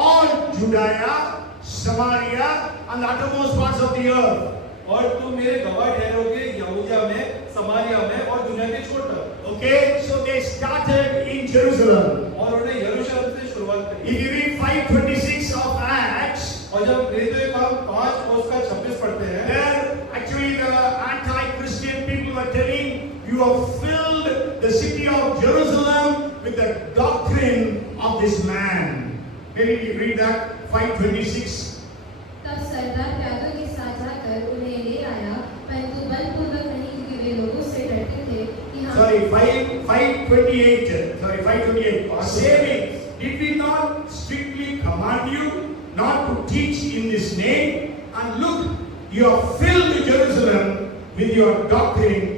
all Judea, Samaria, and the uttermost parts of the earth. और तुम मेरे गवाह ठहरोगे यहूदिया में, समारिया में और दुनिया के छोर तक। Okay, so they started in Jerusalem. और उन्होंने यरूशलेम से शुरुआत करी। If you read 5:26 of Acts, और जब प्रेरितों के काम 5 और उसका 26 पढ़ते हैं, there actually the anti-Christian people are telling, you have filled the city of Jerusalem with the doctrine of this man. Can you read that? 5:26. तब सरदार प्यादों के साथ जाकर उन्हें ले आया, परंतु बलपूर्वक नहीं, क्योंकि वे लोगों से डरते थे कि हम Sorry, 5:28. Sorry, 5:28. Saying, did we not strictly command you not to teach in this name? And look, you have filled Jerusalem with your doctrine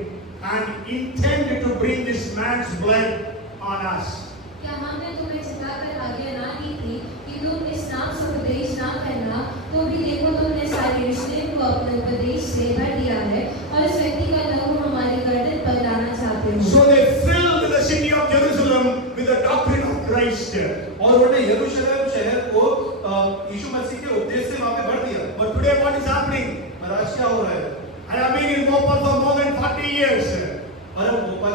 and intend to bring this man's blood on us. क्या हमने तुम्हें चिताकर आज्ञा ना दी थी कि तुम इस नाम से उपदेश ना करना, तो भी देखो तुमने सारे यरूशलेम को अपने उपदेश से भर दिया है और इस व्यक्ति का लहू हमारी गर्दन पर लाना चाहते हो। So they filled the city of Jerusalem with the doctrine of Christ. और उन्होंने यरूशलेम शहर को यीशु मसीह के उपदेश से वहाँ पे भर दिया। But today what is happening? और आज क्या हो रहा है? I have been in Bhopal for more than 40 years. और मैं भोपाल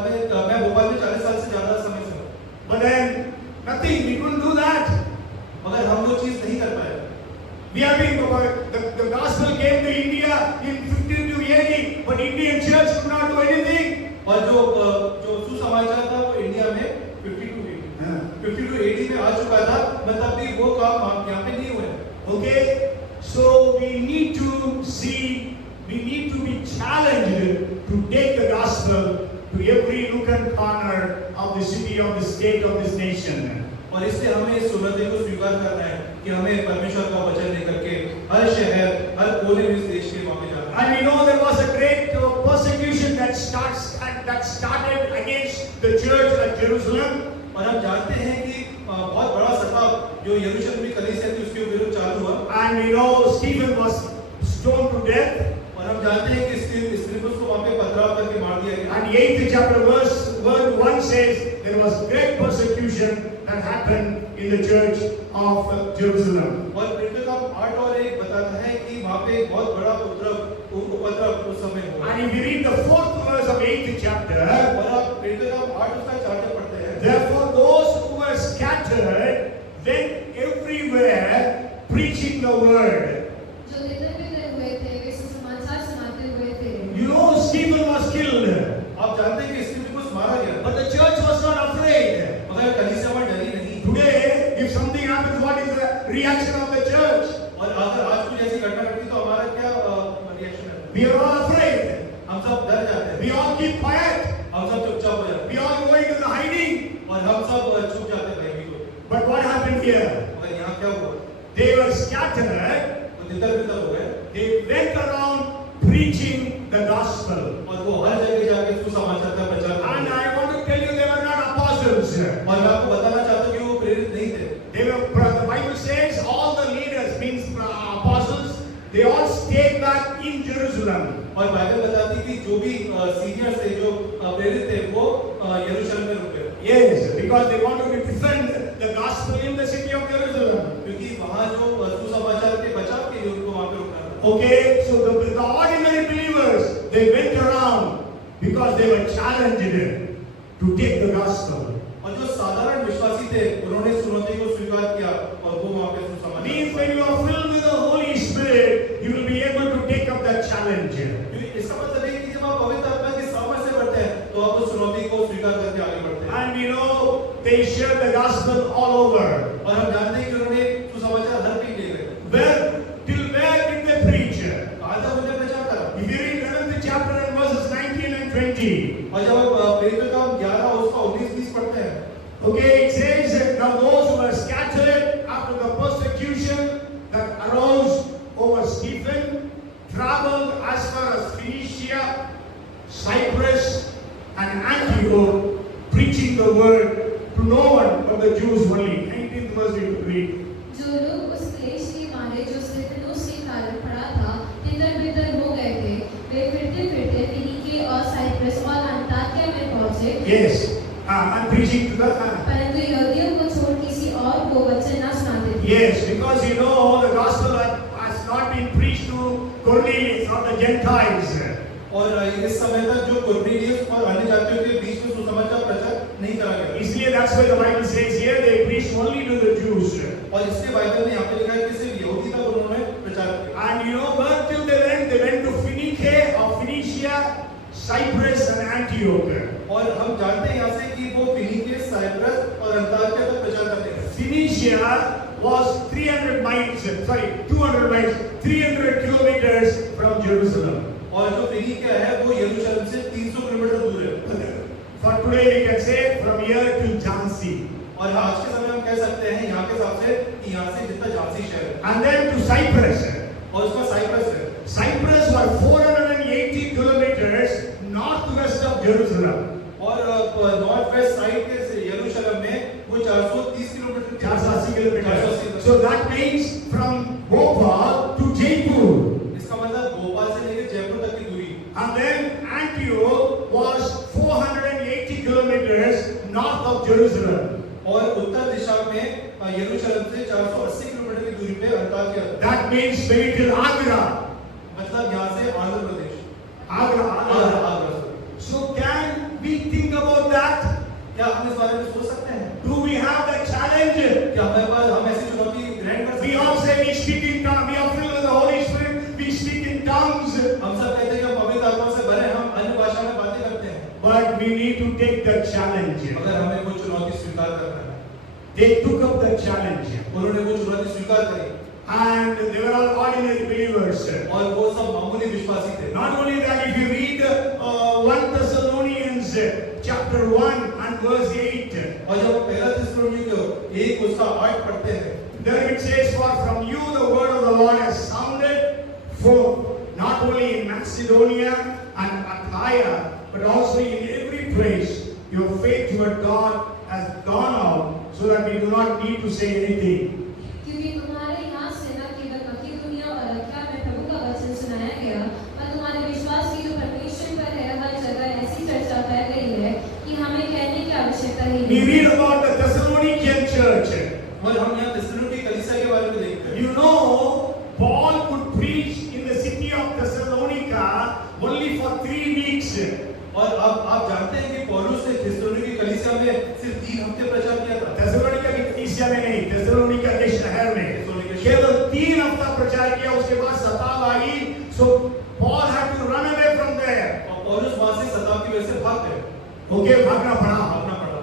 में 40 साल से ज्यादा समय से हूँ। But then nothing, we couldn't do that. मगर हम वो चीज नहीं कर पाए। We have been, the gospel came to India in 52 AD, but Indian church could not do anything. और जो सुसमाचार था वो इंडिया में 52 AD में आ चुका था, मतलब भी वो काम यहाँ पे नहीं हुए। Okay, so we need to see, we need to be challenged to take the gospel to every nook and corner of the city, of the state, of this nation. और इसलिए हमें इस सुन्नति को स्वीकार करना है कि हमें परमेश्वर का वचन लेकर के हर शहर, हर कोने में इस देश के वहाँ पे जाना है। And we know there was a great persecution that started against the church at Jerusalem. और हम जानते हैं कि बहुत बड़ा सताव जो यरूशलेम की कलीसिया थी उसके विरुद्ध चालू हुआ। And we know Stephen was stoned to death. और हम जानते हैं कि स्तिफनुस को वहाँ पे पथराव करके मार दिया गया। And 8th chapter verse 1 says there was great persecution that happened in the church of Jerusalem. और प्रेरितों का 8 और 1 बताता है कि वहाँ पे बहुत बड़ा उपद्रव उस समय हुआ। And if you read the 4th verse of 8th chapter, और आप प्रेरितों का 8 उसका 4 तक पढ़ते हैं। therefore those who were scattered went everywhere preaching the word. जो तितर-बितर हुए थे, वे सुसमाचार सुनाते हुए थे। You know Stephen was killed, आप जानते हैं कि स्तिफनुस मारा गया, but the church was not afraid. मगर कलीसिया में डरी नहीं। Today, if something happens, what is the reaction of the church? और अगर आज कुछ ऐसी घटना घटती तो हमारा क्या रिएक्शन है? We are all afraid. हम सब डर जाते हैं। We all keep quiet. हम सब चुपचाप हो जाते We all go into the hiding. हैं और हम सब छुप जाते हैं भयभीत होकर। But what happened here? मगर यहाँ क्या हुआ? They were scattered. वो तितर-बितर हो गए They went around preaching the gospel. और वो हर जगह जाके सुसमाचार का प्रचार करते And हैं। I want to tell you, they were not apostles. और मैं आपको बताना चाहता हूँ कि वो प्रेरित नहीं थे। They were. The Bible says all the leaders, means apostles, they all stayed back in Jerusalem. और बाइबल बताती है कि जो भी सीनियर्स थे, जो प्रेरित थे, वो यरूशलेम में रुके। Yes, because they wanted to defend the gospel in the city of Jerusalem. क्योंकि वहाँ जो सुसमाचार के बचाव के लिए उनको वहाँ पे रुकना था। Okay, so the ordinary believers, they went around because they were challenged to take the gospel. और जो साधारण विश्वासी थे उन्होंने इस चुनौती को स्वीकार किया और वो वहां पे सुसमाचार Means when you are filled with the Holy Spirit, you will be able to take up that challenge. इसका मतलब है कि जब आप पवित्र आत्मा के सामर्थ्य से बढ़ते हैं तो आप उस चुनौती को स्वीकार करके आगे बढ़ते हैं। And we know they shared the gospel all over. और हम जानते हैं कि उन्होंने सुसमाचार हर कहीं ले गए। Where did they preach? कहाँ तक उन्होंने प्रचार करा? If you read 11th chapter and verses 19 and 20. और जब आप प्रेरितों का 11 उसका 19-20 पढ़ते हैं, Okay, it says that now those who were scattered after the persecution that arose over Stephen traveled as far as Phoenicia, Cyprus, and Antioch, preaching the word to no one but the Jews only. 19th verse we will read. जो लोग उस क्लेश के मारे जो स्तिफनुस के कारण पड़ा था तितर-बितर हो गए थे, वे फिरते-फिरते फिनीके और साइप्रस और अंताकिया में पहुंचे। Yes, and preaching to the परंतु यहूदियों को छोड़ किसी और को वचन न सुनाते थे। yes, because you know the gospel has not been preached to Cornelius or the Gentiles. और इस समय तक जो कुरनेलियस और अन्य जातियों के बीच में सुसमाचार प्रचार नहीं करा गया। इसलिए that's why the Bible says here they preached only to the Jews. और इसलिए बाइबल में यहाँ पे लिखा है कि सिर्फ यहूदी तक उन्होंने प्रचार किया। And you know where till they went to Phoenicia or Phoenicia, Cyprus and Antioch. और हम जानते हैं यहाँ से कि वो फिनीके, साइप्रस और अंताकिया तक प्रचार करते हैं। Phoenicia was 200 miles, 300 kilometers from Jerusalem. और जो फिनीकिया है वो यरूशलेम से 300 किलोमीटर दूर है। For today we can say from here to Jhansi. और आज के समय हम कह सकते हैं यहाँ के हिसाब से कि यहाँ से जितना झांसी शहर है। And then to Cyprus. और उसका साइप्रस है। Cyprus was 480 kilometers northwest of Jerusalem. और नॉर्थ वेस्ट साइड के यरूशलेम में वो 430 किलोमीटर 480 kilometers. 480 So that means from Bhopal to Jaipur. इसका मतलब भोपाल से लेकर जयपुर तक की दूरी। And then Antioch was 480 kilometers north of Jerusalem. और उत्तर दिशा में यरूशलेम से 480 किलोमीटर की दूरी पे Antakya. That means maybe till Agra. मतलब यहाँ से आंध्र Pradesh. Agra. So can we think about that? क्या हम इस बारे में सोच सकते हैं? Do we have that challenge? क्या हमारे पास हम ऐसी चुनौती ग्रहण कर सकते We हैं? all say we speak in tongues. We are filled with the Holy Spirit. We speak in tongues. हम सब कहते हैं कि हम पवित्र आत्मा से भरे हैं, हम अन्य भाषा में बातें करते हैं। But we need to take the challenge. अगर हमें वो चुनौती स्वीकार करना है, They took up the challenge. उन्होंने वो चुनौती स्वीकार करी And they were all ordinary believers. और वो सब मामूली विश्वासी थे। Not only that, if you read 1 Thessalonians chapter 1 and verse 8. और जब हम पहला थिस्सलुनीके 1 उसका 8 पढ़ते हैं, There it says, for from you the word of the Lord has sounded forth, not only in Macedonia and Achaia, but also in every place. Your faith toward God has gone out, so that we do not need to say anything. क्योंकि तुम्हारे यहाँ से न केवल मकिदुनिया और अखाया में प्रभु का वचन सुनाया गया, और तुम्हारे विश्वास की जो परमेश्वर पर है हर जगह ऐसी चर्चा फैल गई है कि हमें कहने की आवश्यकता ही We नहीं। read about the Thessalonican church. और हम यहाँ थिस्सलुनीके कलीसिया के बारे में देखते हैं। You know, Paul could preach in the city of Thessalonica only for 3 weeks. और अब आप जानते हैं कि पौलुस ने थिस्सलुनीके कलीसिया में सिर्फ 3 हफ्ते प्रचार किया था। थेसलोनिका की कलीसिया में नहीं, थेसलोनिका के शहर में केवल 3 हफ्ता प्रचार किया, उसके बाद सताव आई, so Paul had to run away from there. और पौलुस वहां से सताव की वजह से भाग गए। Okay, भागना पड़ा। भागना पड़ा।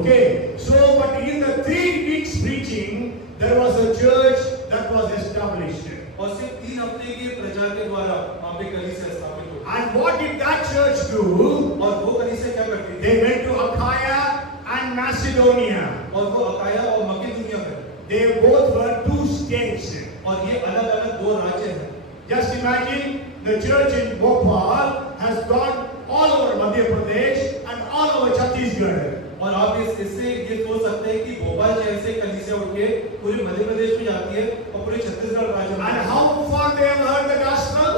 Okay, so but in the 3 weeks preaching, there was a church that was established. और सिर्फ 3 हफ्ते के प्रचार के द्वारा वहां पे कलीसिया स्थापित हुई। And what did that church do? और वो कलीसिया क्या करती थी? They went to Achaia and Macedonia. और वो अखाया और मकिदुनिया में। They both were 2 states. और ये अलग-अलग 2 राज्य हैं। Just imagine the church in Bhopal has gone all over Madhya Pradesh and all over Chhattisgarh. और आप इससे ये सोच सकते हैं कि भोपाल शहर से कलीसिया उठ के पूरे मध्य प्रदेश में जाती है और पूरे छत्तीसगढ़ राज्य में। And how far they have heard the gospel?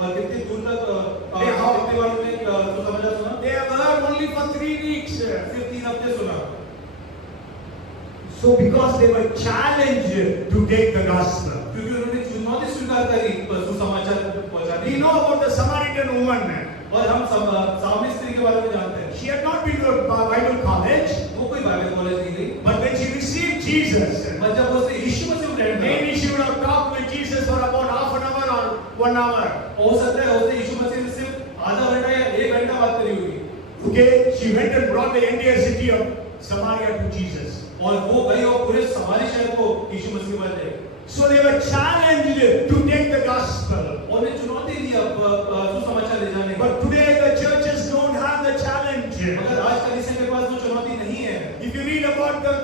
और कितनी दूर तक they कितने बार उन्होंने सुसमाचार सुना? They have heard only for 3 weeks. सिर्फ 3 हफ्ते सुना। So because they were challenged to take the gospel. क्योंकि उन्होंने चुनौती स्वीकार करी सुसमाचार पहुंचाने We की। know about the Samaritan woman. और हम सामरी स्त्री के बारे में जानते हैं। She had not been to a Bible college, वो कोई बाइबल कॉलेज नहीं गई, but when she received Jesus, पर जब उसने यीशु मसीह को ग्रहण किया, maybe she would have talked with Jesus for about half an hour or 1 hour. हो सकता है उसने यीशु मसीह से सिर्फ आधा घंटा या 1 घंटा बात करी होगी, Okay, she went and brought the entire city of Samaria to Jesus. और वो गई और पूरे समारी शहर को यीशु मसीह पर ले, So they were challenged to take the gospel. उन्हें चुनौती दी अब सुसमाचार ले जाने की। But today the churches don't have the challenge. मगर आज कलीसिया के पास वो चुनौती नहीं है। If you read about the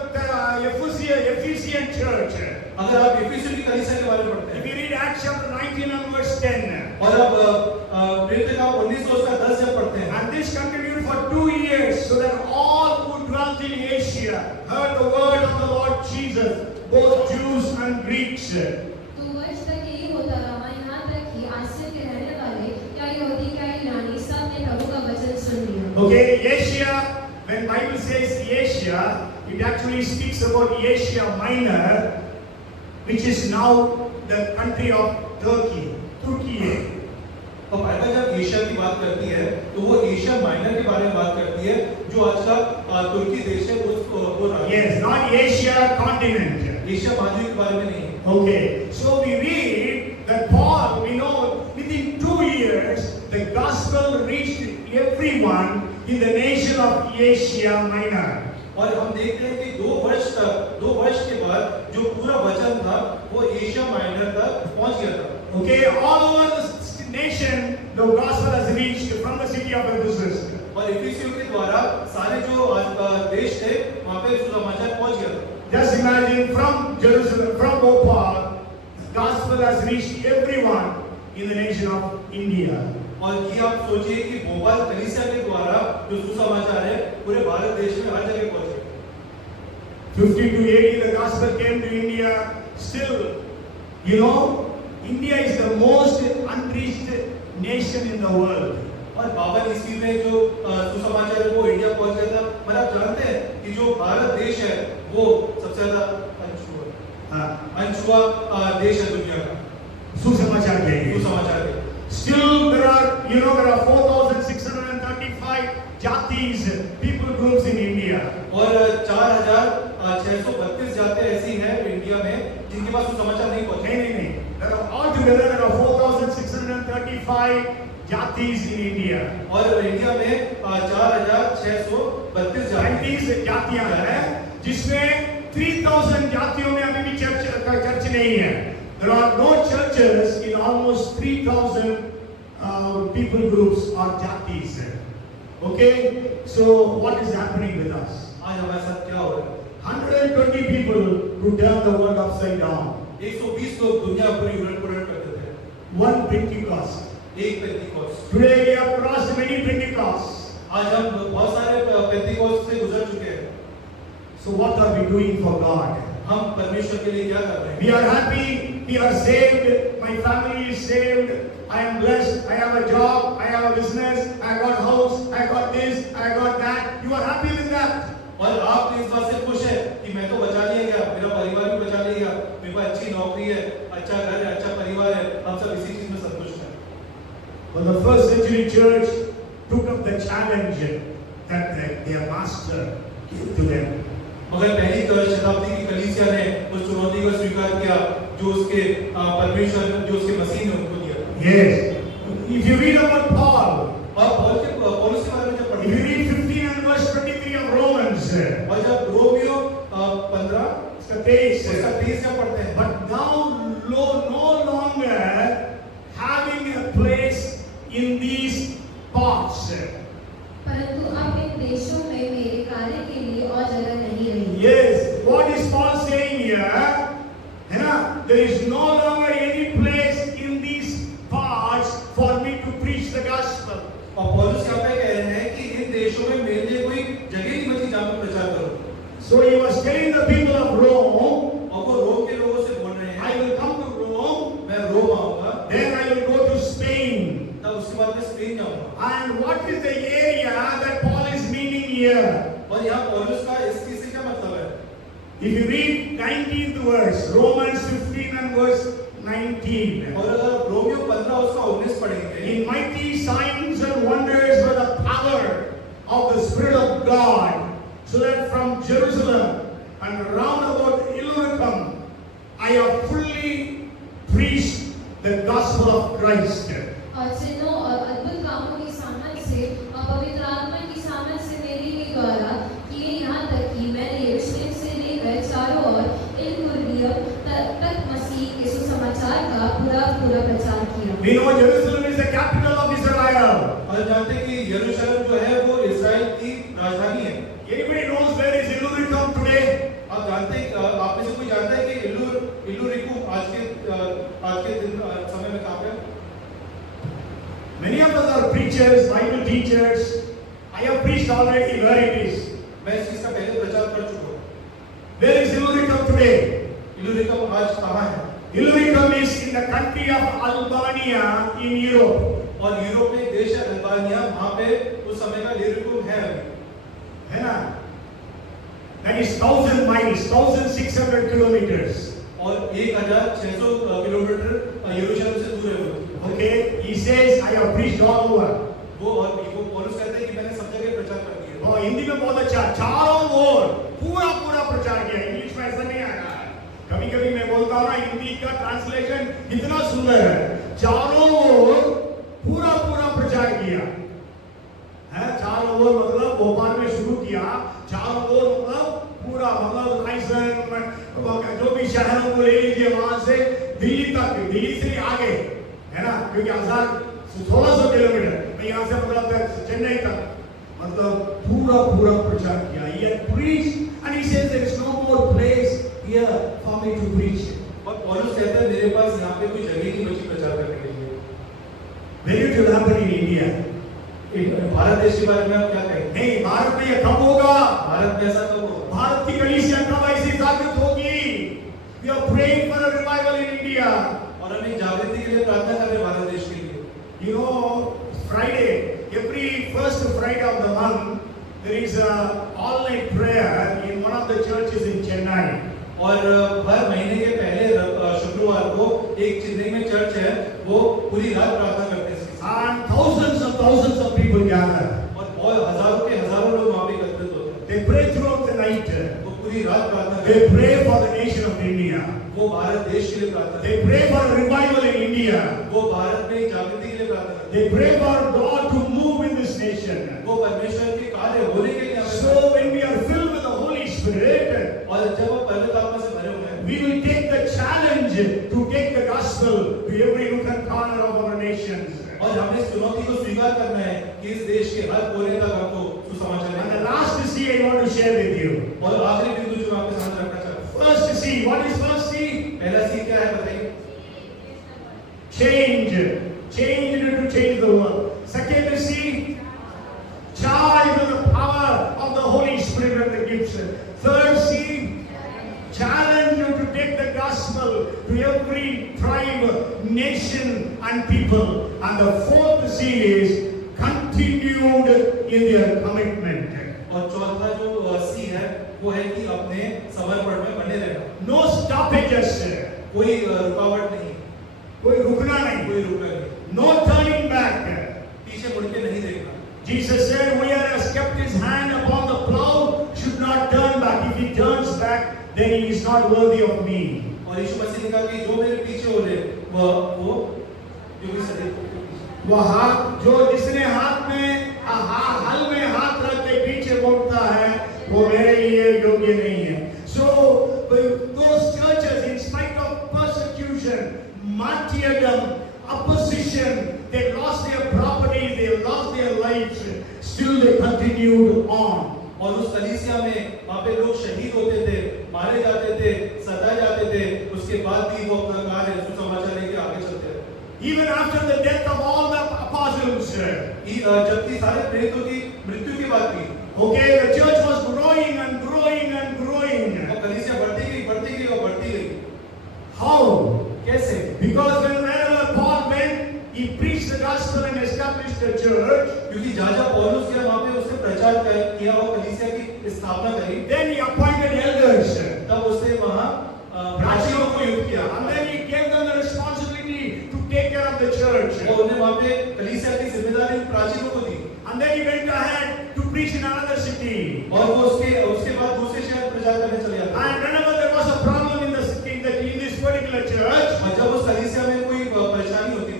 Ephesian church, अगर आप एफिसियों की कलीसिया के बारे में पढ़ते if हैं, you read Acts chapter 19 and verse 10, और अब प्रेरित का 19 उसका 10 जब पढ़ते हैं, and this continued for 2 years, so that all who dwelt in Asia heard the word of the Lord Jesus, both Jews and Greeks. तो वर्ष तक यही होता रहा, यहाँ तक कि आसिया के रहने वाले क्या यहूदी क्या यूनानी सब ने प्रभु का वचन सुन लिया। Okay, Asia, when Bible says Asia, it actually speaks about Asia Minor, which is now the country of Turkey. तो बाइबल जब एशिया की बात करती है तो वो एशिया माइनर के बारे में बात करती है, जो आज का तुर्की देश है, वो राज्य। Yes, not Asia continent. Asia महाद्वीप के बारे में नहीं। Okay, so we read that Paul, we know within 2 years the gospel reached everyone in the nation of Asia Minor. और हम देखते हैं कि 2 वर्ष के बाद जो पूरा वचन था वो एशिया माइनर तक पहुंच गया था। Okay, all over the nation the gospel has reached from the city of Ephesus. और एफिसियों के द्वारा सारे जो देश थे वहां पे सुसमाचार पहुंच गया था। Just imagine from Jerusalem, from Bhopal, gospel has reached everyone in the nation of India. और ये आप सोचिए कि भोपाल कलीसिया के द्वारा जो सुसमाचार है पूरे भारत देश में हर जगह पहुंचे। 50 to 80 the gospel came to India. Still, you know, India is the most unreached nation in the world. और 52 ईस्वी में जो सुसमाचार है वो इंडिया पहुंच गया था। पर आप जानते हैं कि जो भारत देश है वो सबसे ज्यादा अनछुआ देश है दुनिया का सुसमाचार के लिए। सुसमाचार के। Still there are 4,635 jatis, people groups in India. और 4,632 जातें ऐसी हैं इंडिया में जिनके पास सुसमाचार नहीं पहुंचे। नहीं। Altogether there are 4,635 jatis in India. और इंडिया में 4,632 जातियां हैं, जिसमें 3,000 जातियों में अभी भी चर्च नहीं है। There are no churches in almost 3,000 people groups or jatis. Okay, so what is happening with us? आज हमारे साथ क्या हो रहा है? 120 people who turn the world upside down. 120 लोग दुनिया पूरी उलट-पुलट कर देते हैं। One Pentecost. एक Pentecost. Today we have crossed many Pentecosts. आज हम बहुत सारे पेंटिकोस्ट से गुजर चुके हैं। So what are we doing for God? हम परमेश्वर के लिए क्या कर रहे हैं? We are happy, we are saved, my family is saved, I am blessed, I have a job, I have a business, I got house, I got this, I got that. You are happy with that? और आप इस बात से खुश हैं कि मैं तो बचा लिया गया, मेरा परिवार भी बचा लिया गया, मेरे पास अच्छी नौकरी है, अच्छा घर है, अच्छा परिवार है, हम सब इसी चीज में संतुष्ट हैं। But the first century church took up the challenge that their master gave to them. मगर पहली शताब्दी की कलीसिया ने उस चुनौती को स्वीकार किया जो उसके परमेश्वर जो उसके मसीह ने उनको दिया। Yes. If you read about Paul, और पौलुस के बारे में जब if पढ़ते you हैं, read 15 and verse 23 of Romans, और जब रोमियो 15 उसका 23, उसका 23 जब पढ़ते हैं, but now no longer having a place in these parts. परंतु अब इन देशों में मेरे कार्य के लिए और जगह नहीं रही। Yes, what is Paul saying here? There is no longer any place in these parts for me to preach the gospel. और पौलुस यहाँ पे कह रहे हैं कि इन देशों में मेरे लिए कोई जगह नहीं बची जहाँ पे प्रचार करूं। So he was telling the people of Rome, और वो रोम के लोगों से बोल रहे हैं, I will come to Rome, मैं रोम आऊंगा, then I will go to Spain. तब उसके बाद मैं स्पेन जाऊंगा। And what is the area that Paul is meaning here? और यहाँ पौलुस का इस चीज से क्या मतलब है? If you read 19th verse, Romans 15 and verse 19. और अगर रोमियो 15 उसका 19 पढ़ेंगे, In mighty signs and wonders by the power of the gospel of Christ. और चिन्हों और अद्भुत कामों की सामर्थ से और पवित्र आत्मा की सामर्थ से मेरे ही द्वारा किए, यहाँ तक कि मैंने यरूशलेम से लेकर चारों ओर इल्लुरियम तक मसीह के सुसमाचार का पूरा प्रचार किया। We know Jerusalem is the capital of Israel. और जानते हैं कि यरूशलेम जो है वो इस्राएल की राजधानी है। Anybody knows where is Illyricum today? आप जानते हैं, आप में से कोई जानता है कि इल्लुरिकुम आज के दिन समय में कहाँ पे? Many of us are preachers, Bible teachers. I have preached already where it is. मैं इस चीज का पहले प्रचार कर चुका हूँ। Where is Illyricum today? इल्लुरिकुम आज कहाँ है? Illyricum is in the country of Albania in Europe. और यूरोप में देश है अल्बानिया, वहाँ पे उस समय का इल्लुरिकुम है अभी। है ना? That is 1000 miles, 1600 kilometers. और 1600 किलोमीटर यरूशलेम से दूर है वो। Okay, he says I have preached all over. वो पौलुस कहते हैं कि मैंने सब जगह प्रचार कर दिया। और हिंदी में बहुत अच्छा, चारों ओर पूरा प्रचार किया। इंग्लिश में ऐसा नहीं आया। कभी-कभी मैं बोलता हूँ ना, हिंदी का ट्रांसलेशन इतना सुंदर है, चारों ओर पूरा प्रचार किया है। चारों ओर मतलब भोपाल में शुरू किया, चारों ओर मतलब पूरा, मतलब रायसेन जो भी शहरों को ले लीजिए, वहां से दिल्ली तक, दिल्ली से आगे है ना, क्योंकि 1600 किलोमीटर यहाँ से मतलब चेन्नई तक, मतलब पूरा प्रचार किया। He had preached and he says there is no more place here for me to preach. और पौलुस कहते हैं मेरे पास यहाँ पे कोई जगह नहीं बची प्रचार करने के लिए। When it will happen in India? Bharat देश के बारे में आप क्या कहेंगे? नहीं, भारत में यह कब होगा? भारत में ऐसा कब होगा? भारत की कलीसिया कब ऐसी जागृत होगी? We are praying for a revival in India. और हम एक जागृति के लिए प्रार्थना कर रहे हैं भारत देश के लिए। You know, Friday, every first Friday of the month, there is a all-night prayer in one of the churches in Chennai. और हर महीने के पहले शुक्रवार को एक चेन्नई में चर्च है, वो पूरी रात प्रार्थना करते हैं। And thousands of people gather. और बहुत हजारों के हजारों लोग वहाँ पे एकत्रित होते हैं। They pray throughout the night. वो पूरी रात प्रार्थना करते They हैं। pray for the nation of India. वो भारत देश के लिए प्रार्थना करते They pray for a revival in India. हैं। वो भारत में एक जागृति के लिए प्रार्थना करते They pray for God to move in this nation. हैं। वो परमेश्वर के कार्य होने के लिए हमें So when we are filled with the Holy Spirit, और जब वो पवित्र आत्मा से भरे हुए हैं, we will take the challenge to take the gospel to every nook and corner of our nations. और हमें इस चुनौती को स्वीकार करना है कि इस देश के हर कोने तक हमको सुसमाचार And the लेना है। last C I want to share with you. और आखिरी बिंदु जो मैं आपके सामने रखना चाहता हूँ, First C, what is first C? पहला सी क्या है बताइए? Change to change the world. Second C, charge with the power of the Holy Spirit and the gifts. Third C, challenge you to take the gospel to every tribe, nation and people. And the fourth C is continued in their commitment. और चौथा जो सी है वो है कि अपने समर्पण में बने रहना। No stoppages. कोई रुकावट नहीं, कोई रुकना नहीं। कोई रुकना नहीं, No turning back. पीछे मुड़ के नहीं देखना। Jesus said, whoever has kept his hand upon the plow should not turn back. If he turns back, then he is not worthy of me. और यीशु मसीह ने कहा कि जो मेरे पीछे हो रहे वो जो भी सदैव वो हाथ, जो जिसने हाथ में हल में हाथ रख के पीछे मुड़ता है, वो मेरे लिए योग्य नहीं है. So those churches, in spite of persecution, martyrdom, opposition, they lost their properties, they lost their lives, still they continued on. और उस कलीसिया में वहाँ पे लोग शहीद होते थे, मारे जाते थे, सताए जाते थे, उसके बाद भी वो अपना कार्य सुसमाचार लेके आगे चलते रहे। Even after the death of all the apostles, जबकि सारे प्रेरितों की मृत्यु के बाद भी, okay, the church was growing and growing and growing. और कलीसिया बढ़ती गई और बढ़ती गई। How? कैसे? Because wherever Paul went, he preached the gospel and established the church. क्योंकि जहाँ पौलुस गया वहाँ पे उसने प्रचार किया और कलीसिया की स्थापना करी। Then he appointed elders. तब उसने वहाँ प्राचीनों को नियुक्त किया। And then he gave them the responsibility to take care of the church. और उन्हें वहाँ पे कलीसिया की जिम्मेदारी प्राचीनों को दी। And then he went ahead to preach in another city. और वो उसके बाद दूसरे शहर प्रचार करने चले जाते। And whenever there was a problem in this particular church, और जब उस कलीसिया में कोई परेशानी होती थी,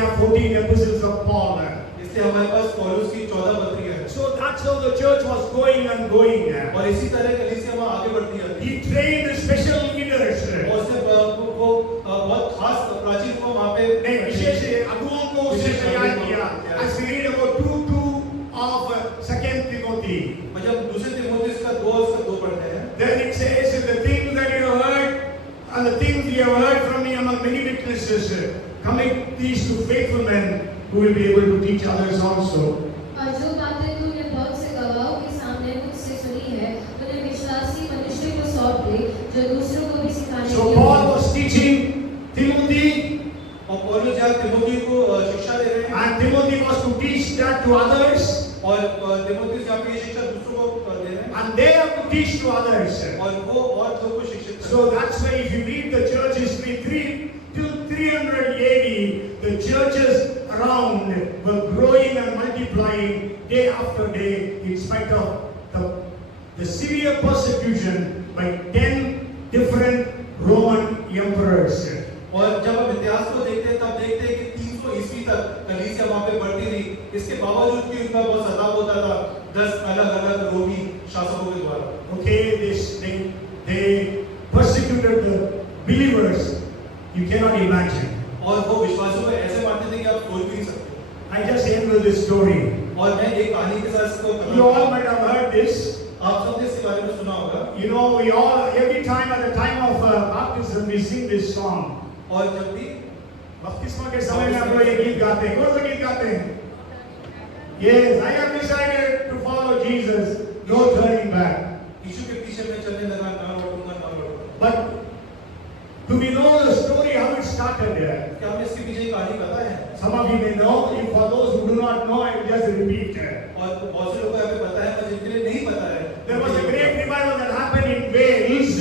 have 14 epistles of Paul. इसलिए हमारे पास पौलुस की 14 पत्रियां हैं So that's how the church was going and going. और इसी तरह कलीसिया वहाँ आगे बढ़ती है He trained special leaders. और उसने वो बहुत खास प्राचीन को वहाँ पे ने विशेष अगुओं को उसने तैयार किया. As we read about 2:2 of 2 Timothy. और जब दूसरे तिमोथेयुस का 2 उसका 2 पढ़ते हैं Then it says the things that you have heard and the things you have heard from me among many witnesses, commit these to faithful men who will be able to teach others also. और जो बातें तूने बहुत से गवाहों के सामने मुझसे सुनी है उन्हें विश्वासी मनुष्य को सौंप दे जो दूसरों को भी सिखाने So के Paul लिए was teaching Timothy, और पौलुस जहाँ तिमोथेयुस को शिक्षा दे रहे हैं and Timothy was to teach that to others, और तिमोथेयुस यहाँ पे ये शिक्षा दूसरों को दे रहे हैं and they have to teach to others. और वो और लोगों को शिक्षित कर So that's why if you read the church history till 300 AD, the churches around were growing and multiplying day after day in spite of the severe persecution by 10 different Roman emperors. और जब हम इतिहास को देखते हैं तब देखते हैं कि 300 ईस्वी तक कलीसिया वहाँ पे बढ़ती रही इसके बावजूद कि उनका बहुत सताव होता था 10 अलग-अलग रोमी शासकों के द्वारा Okay, they persecuted the believers. You cannot imagine. और वो विश्वासियों को ऐसे मारते थे कि आप सोच भी नहीं सकते I just end with this story. और मैं एक कहानी के साथ इसको You all might have heard this. आप सबने इसके बारे में सुना होगा You know, we all, every time at the time of baptism, we sing this song. और जब भी बपतिस्मा के समय में हम लोग ये गीत गाते हैं. कौन सा गीत गाते हैं? Yes, I have decided to follow Jesus. No turning back. यीशु के पीछे मैं चलने लगा ना लौटूंगा ना लौटूंगा But do we know the story how it started? क्या हमें इसके पीछे की कहानी पता है Some of you may know. If for those who do not know, I will just repeat. और बहुत से लोगों को हमें पता है पर जिनके लिए नहीं पता है There was a great revival that happened in Wales.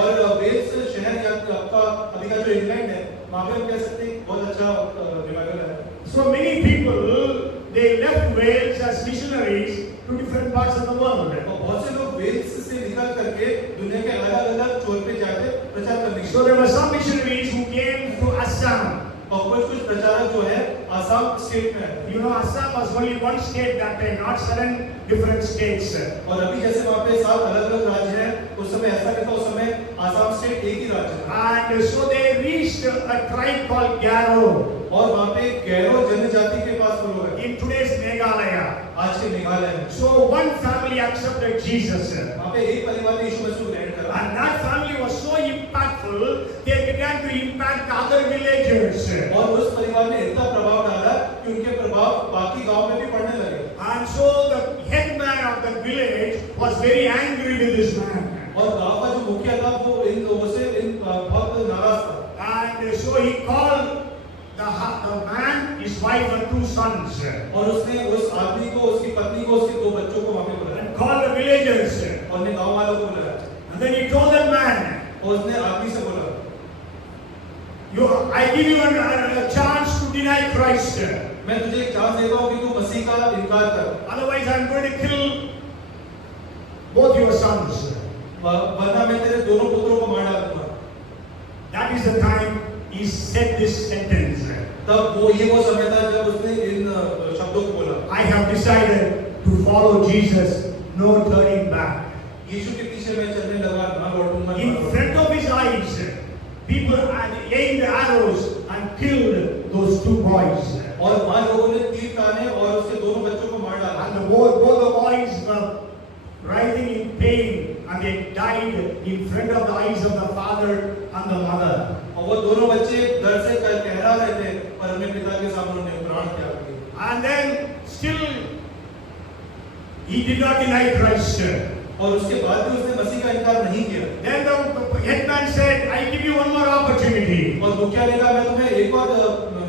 और वेल्स शहर या आपका अभी का जो इंग्लैंड है वहाँ पे हम कह सकते हैं बहुत अच्छा रिवाइवल है So many people, they left Wales as missionaries to different parts of the world. और बहुत से लोग वेल्स से निकल करके दुनिया के अलग-अलग छोर पे जाते प्रचार करने के So there were some missionaries who came to Assam. और कुछ प्रचारक जो है आसाम स्टेट में है You know, Assam was only one state that time, not 7 different states. और अभी जैसे वहाँ पे 7 अलग-अलग राज्य हैं उस समय ऐसा नहीं था उस समय आसाम स्टेट एक ही राज्य था And so they reached a tribe called Garo और वहाँ पे गैरो जनजाति के पास वो लोग हैं in today's Meghalaya. आज के मेघालय में So one family accepted Jesus. वहाँ पे एक परिवार ने यीशु मसीह को ग्रहण करा And that family was so impactful, they began to impact the other villagers. और उस परिवार ने इतना प्रभाव डाला कि उनके प्रभाव बाकी गांव में भी पड़ने लगे And so the headman of the village was very angry with this man. और गांव का जो मुखिया था वो इन लोगों से बहुत नाराज था And so he called the man, his wife and 2 sons. और उसने उस आदमी को उसकी पत्नी को उसके 2 बच्चों को वहां पे बुलाया And called the villagers. और ने गांव वालों को बुलाया And then he told that man, और उसने आदमी से बोला I give you a chance to deny Christ. मैं तुझे एक चांस देता हूं कि तू मसीह का इनकार कर Otherwise I am going to kill both your sons. वरना मैं तेरे दोनों पुत्रों को मार डालूंगा That is the time he said this sentence. तब वो समय था जब उसने इन शब्दों को बोला I have decided to follow Jesus, no turning back. यीशु के पीछे मैं चलने लगा ना लौटूंगा In front of his eyes, people had aimed arrows and killed those 2 boys. और वहां लोगों ने तीर ताने और उसके दोनों बच्चों को मार डाला And both the boys were writhing in pain and they died in front of the eyes of the father and the mother. और वो दोनों बच्चे दर्द से कहरा रहे थे पर अपने पिता के सामने उन्हें प्राण त्याग दिए And then still he did not deny Christ. और उसके बाद भी उसने मसीह का इनकार नहीं किया Then the headman said, I give you one more opportunity. और मुखिया ने कहा मैं तुम्हें एक और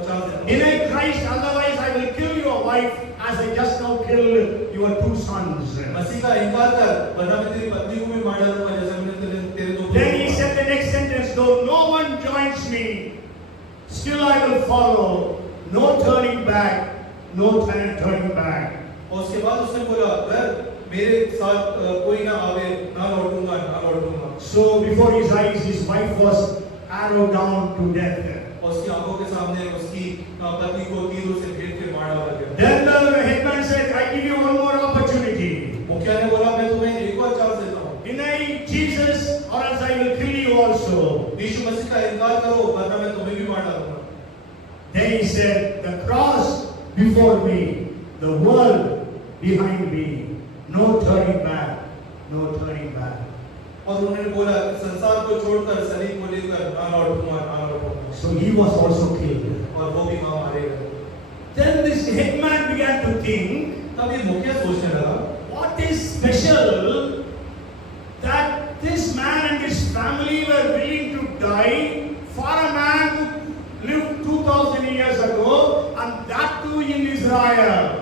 चांस देता हूं Deny Christ, otherwise I will kill your wife as I just now killed your 2 sons. मसीह का इनकार कर वरना मैं तेरी पत्नी को भी मार डालूंगा जैसे मैंने तेरे 2 Then he said the next sentence, though no one joins me, still I will follow, no turning back, no turning back. और उसके बाद उसने बोला अगर मेरे साथ कोई ना आवे ना लौटूंगा So before his eyes, his wife was arrowed down to death. और उसकी आंखों के सामने उसकी पत्नी को तीरों से भेद के मार डाला गया। Then the headman said, I give you one more opportunity. मुखिया ने बोला मैं तुम्हें एक और चांस देता हूँ, Deny Jesus or else I will kill you also. यीशु मसीह का इनकार करो वरना मैं तुम्हें भी मार डालूंगा। Then he said, the cross before me, the world behind me, no turning back, no turning back. और उन्होंने बोला संसार को छोड़कर सलीब को लेकर ना लौटूंगा ना लौटूंगा। So he was also killed. और वो भी वहां मारे गए। Then this headman began to think, तब ये मुखिया सोचने लगा, what is special that this man and his family were willing to die for a man who lived 2000 years ago and that too in Israel.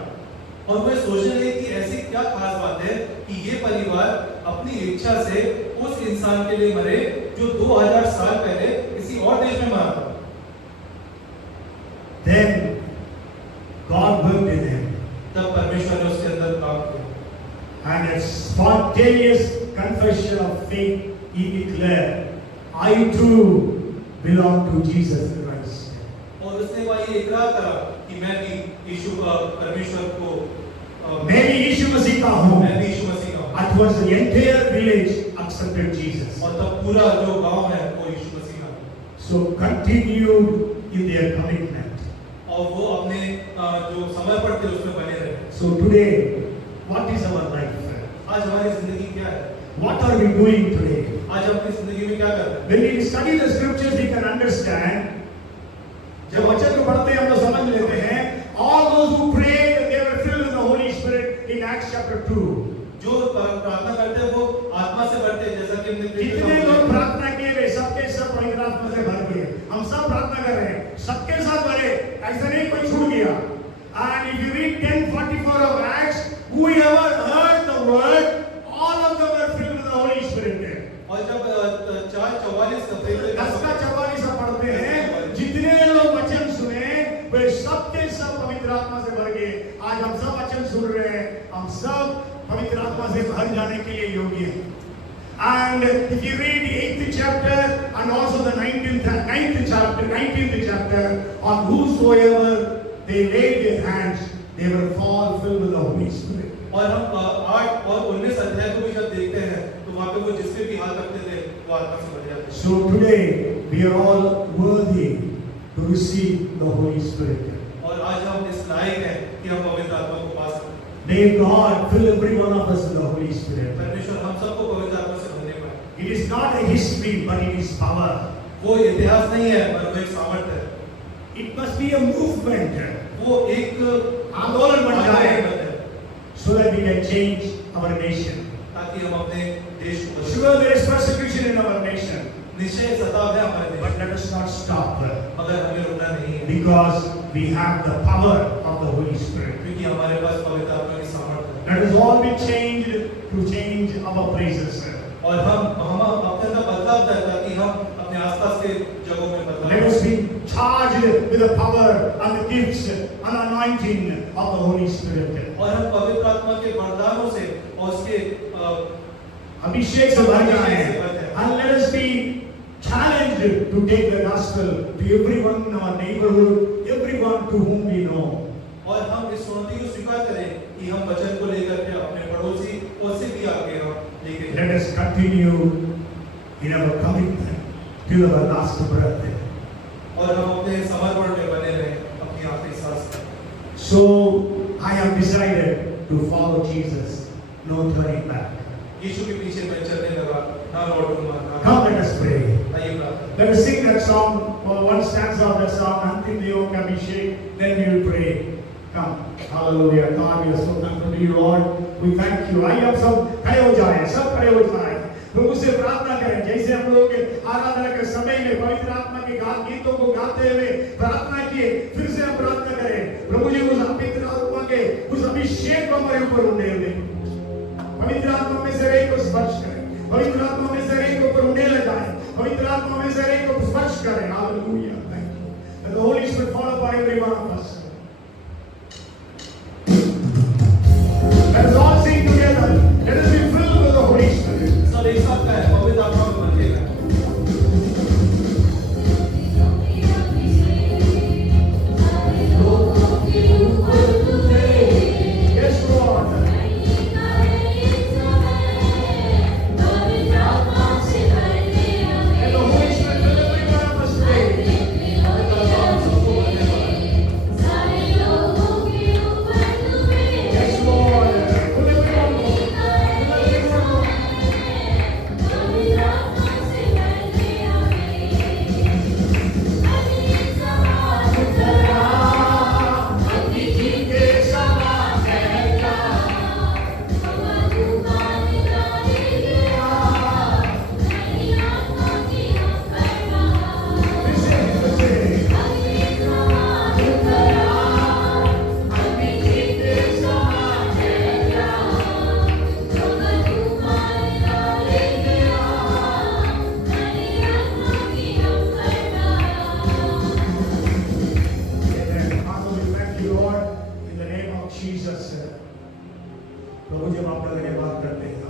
और वे सोचने लगे कि ऐसी क्या खास बात है कि ये परिवार अपनी इच्छा से उस इंसान के लिए मरे जो 2000 साल पहले किसी और देश में मरा था। Then God worked in him. तब परमेश्वर ने उसके अंदर काम किया And a spontaneous confession of faith, he declared, I too belong to Jesus Christ. और उसने वही इकरार करा कि मैं भी यीशु का परमेश्वर को मैं भी यीशु मसीह का हूँ. मैं भी यीशु मसीह का हूँ। And towards the entire village accepted Jesus. और तब पूरा जो गांव है वो यीशु मसीह का है। So continued in their commitment. और वो अपने जो समर्पण थे उसमें बने रहे। So today, what is our life? आज हमारी जिंदगी क्या है? What are we doing today? आज हम अपनी जिंदगी में क्या कर रहे हैं? When we study the scriptures, we can understand. जब वचन को पढ़ते हैं हम लोग समझ लेते हैं. All those who prayed, they were filled with the Holy Spirit in Acts chapter 2. जो प्रार्थना करते हैं वो आत्मा से भरते हैं जैसा कि हमने जितने लोग प्रार्थना किए वे सबके सब पवित्र आत्मा से भर गए. हम सब प्रार्थना कर रहे हैं, सबके साथ भरे. ऐसा नहीं कोई छूट गया. And if you read 10:44 of Acts, whoever heard the word, all of them were filled with the Holy Spirit. और जब 4:44 10 का 44 हम पढ़ते हैं, जितने लोग वचन सुने वे सबके सब पवित्र आत्मा से भर गए. आज हम सब वचन सुन रहे हैं, हम सब पवित्र आत्मा से भर जाने के लिए योग्य हैं. And if you read the 8th chapter and also the 19th chapter, on whosoever they laid their hands, they were all filled with the Holy Spirit. और हम 8 और 19 अध्याय को भी जब देखते हैं तो वहाँ पे वो जिसके भी हाथ रखते थे वो आत्मा से भर जाते थे। So today we are all worthy to receive the Holy Spirit. और आज हम इस लायक हैं कि हम पवित्र आत्मा को पा सकते हैं। May God fill every one of us with the Holy Spirit. परमेश्वर हम सबको पवित्र आत्मा से भरने पाए। It is not a history, but it is power. वो इतिहास नहीं है पर वो एक सामर्थ्य है। It must be a movement. वो एक आंदोलन बन जाए, है so that we can change our nation. ताकि हम अपने देश को बदलें। Sure, there is persecution in our nation, निश्चय सताव है हमारे देश but में, let us not stop मगर हमें रुकना नहीं है because we have the power of the Holy Spirit. क्योंकि हमारे पास पवित्र आत्मा की सामर्थ्य है। Let us all be changed to change our places. और हम अपने अंदर बदलाव करें ताकि हम अपने आसपास के जगहों में बदलाव Let us be charged with the power and the gifts and anointing of the Holy Spirit. और हम पवित्र आत्मा के वरदानों से और उसके अभिषेक से भर जाएं. And let us be challenged to take the gospel to everyone in our neighborhood, everyone to whom we know. और हम इस चुनौती को स्वीकार करें कि हम वचन को लेकर के अपने पड़ोसी और से भी आगे हम लेके Let us continue in our commitment till our last breath. और हम अपने समर्पण में बने रहें अपनी आखिरी सांस तक। So I have decided to follow Jesus, no turning back. यीशु के पीछे मैं चलने लगा, ना लौटूंगा ना। Come, let us pray. आइए प्रार्थना। Let us sing that song, or one stanza of that song, until the yoke can be shaken, then we will pray. Come, hallelujah. God, we are so thankful to you, Lord. We thank you. आइए अब सब खड़े हो जाएं, सब खड़े हो जाएं। प्रभु से प्रार्थना करें, जैसे हम लोग आराधना के समय में पवित्र आत्मा के गीतों को गाते हुए प्रार्थना किए, फिर से हम प्रार्थना करें। प्रभु जी उस पवित्र आत्मा के उस अभिषेक को हमारे ऊपर उंडेल दें। पवित्र आत्मा में से एक को स्पर्श करें, पवित्र आत्मा में से एक को ऊपर उंडेल लगाएं, पवित्र आत्मा में से एक को स्पर्श करें। Hallelujah, thank you. Let the Holy Spirit fall upon every one of us. Let us all sing together. Let us be filled with the Holy Spirit. सब एक साथ कहें, पवित्र आत्मा में भर के कहें। Amen.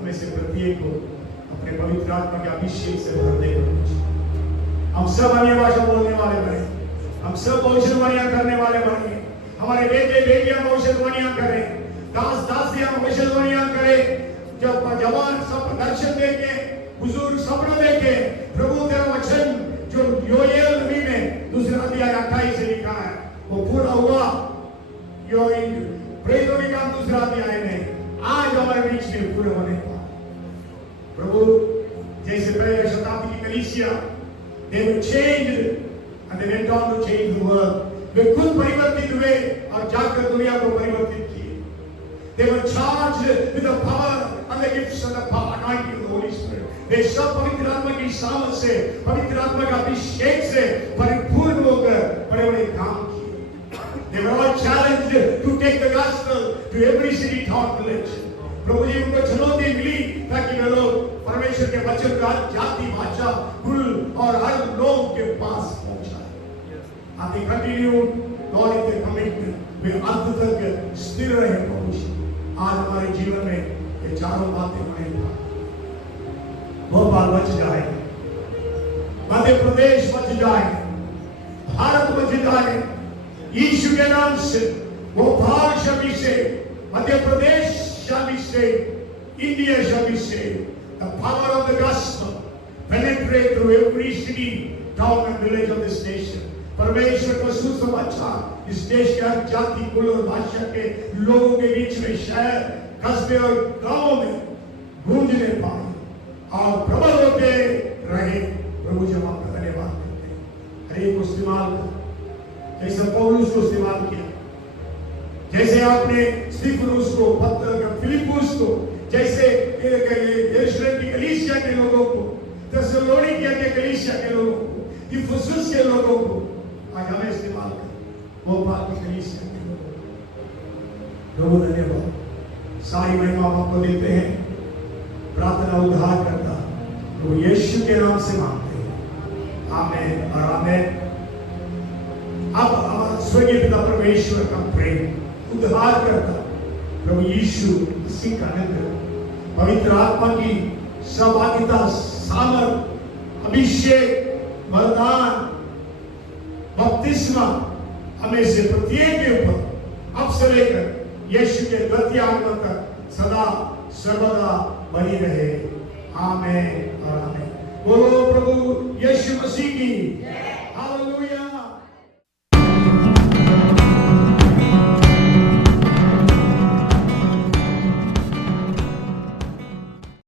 में से प्रत्येक को अपने पवित्र आत्मा के अभिषेक से भर देगा। हम सब अन्य भाषा बोलने वाले बने, हम सब भविष्यवाणियां करने वाले बने, हमारे बेटे बेटियां भविष्यवाणियां करें, दास दासियां भविष्यवाणियां करें, जब जवान सब दर्शन देखे, बुजुर्ग सपना देखे, प्रभु तेरा वचन जो योएल नबी में दूसरा अध्याय 28 से लिखा है वो पूरा हुआ। योएल प्रेरितों के काम दूसरा अध्याय में आज हमारे बीच में पूरे होने का प्रभु जैसे पहले शताब्दी की कलीसिया they were changed and they went on to change the world. वे खुद परिवर्तित हुए और जाकर दुनिया को परिवर्तित किए। They were charged with the power and the gifts and the power anointing of the Holy Spirit. वे सब पवित्र आत्मा की सामर्थ से, पवित्र आत्मा का अभिषेक से परिपूर्ण होकर बड़े-बड़े काम किए। They were all challenged to take the gospel to every city, town, village. प्रभु जी उनको चुनौती मिली ताकि वे लोग परमेश्वर के वचन का जाति, भाषा, कुल और हर लोग के पास पहुंचाए। And they continued God in their commitment. वे अंत तक स्थिर रहे प्रभु जी। आज हमारे जीवन में ये चारों बातें होने का भोपाल बच जाए, मध्य प्रदेश बच जाए, भारत बच जाए, यीशु के नाम से Bhopal shall be saved, Madhya Pradesh shall be saved, India shall be saved. The power of the gospel penetrate through every city, town and village of this nation. परमेश्वर का सुसमाचार इस देश के हर जाति, कुल और भाषा के लोगों के बीच में, शहर, कस्बे और गांवों में गूंजने पाए और प्रबल होते रहे। प्रभु जी हम आपका धन्यवाद करते हैं। हर एक को इस्तेमाल कर, जैसे पौलुस को इस्तेमाल किया, जैसे आपने स्तिफनुस को, फिलिपुस को, जैसे यरूशलेम की कलीसिया के लोगों को, थिस्सलुनीकिया के कलीसिया के लोगों को, इफिसुस के लोगों को आज हमें इस्तेमाल कर, भोपाल की कलीसिया के लोगों को। प्रभु धन्यवाद, सारी महिमा आपको देते हैं। प्रार्थना उद्धार करता प्रभु यीशु के नाम से मांगते हैं, आमीन और आमीन। अब हमारा स्वर्गीय पिता परमेश्वर का प्रेम, उद्धार करता प्रभु यीशु मसीह का अनुग्रह, पवित्र आत्मा की सहभागिता, सामर्थ, अभिषेक, वरदान, बपतिस्मा हमें से प्रत्येक के ऊपर अब से लेकर यीशु के द्वितीय आगमन तक सदा सर्वदा बनी रहे। आमीन और आमीन। बोलो प्रभु यीशु मसीह की। हालेलुया।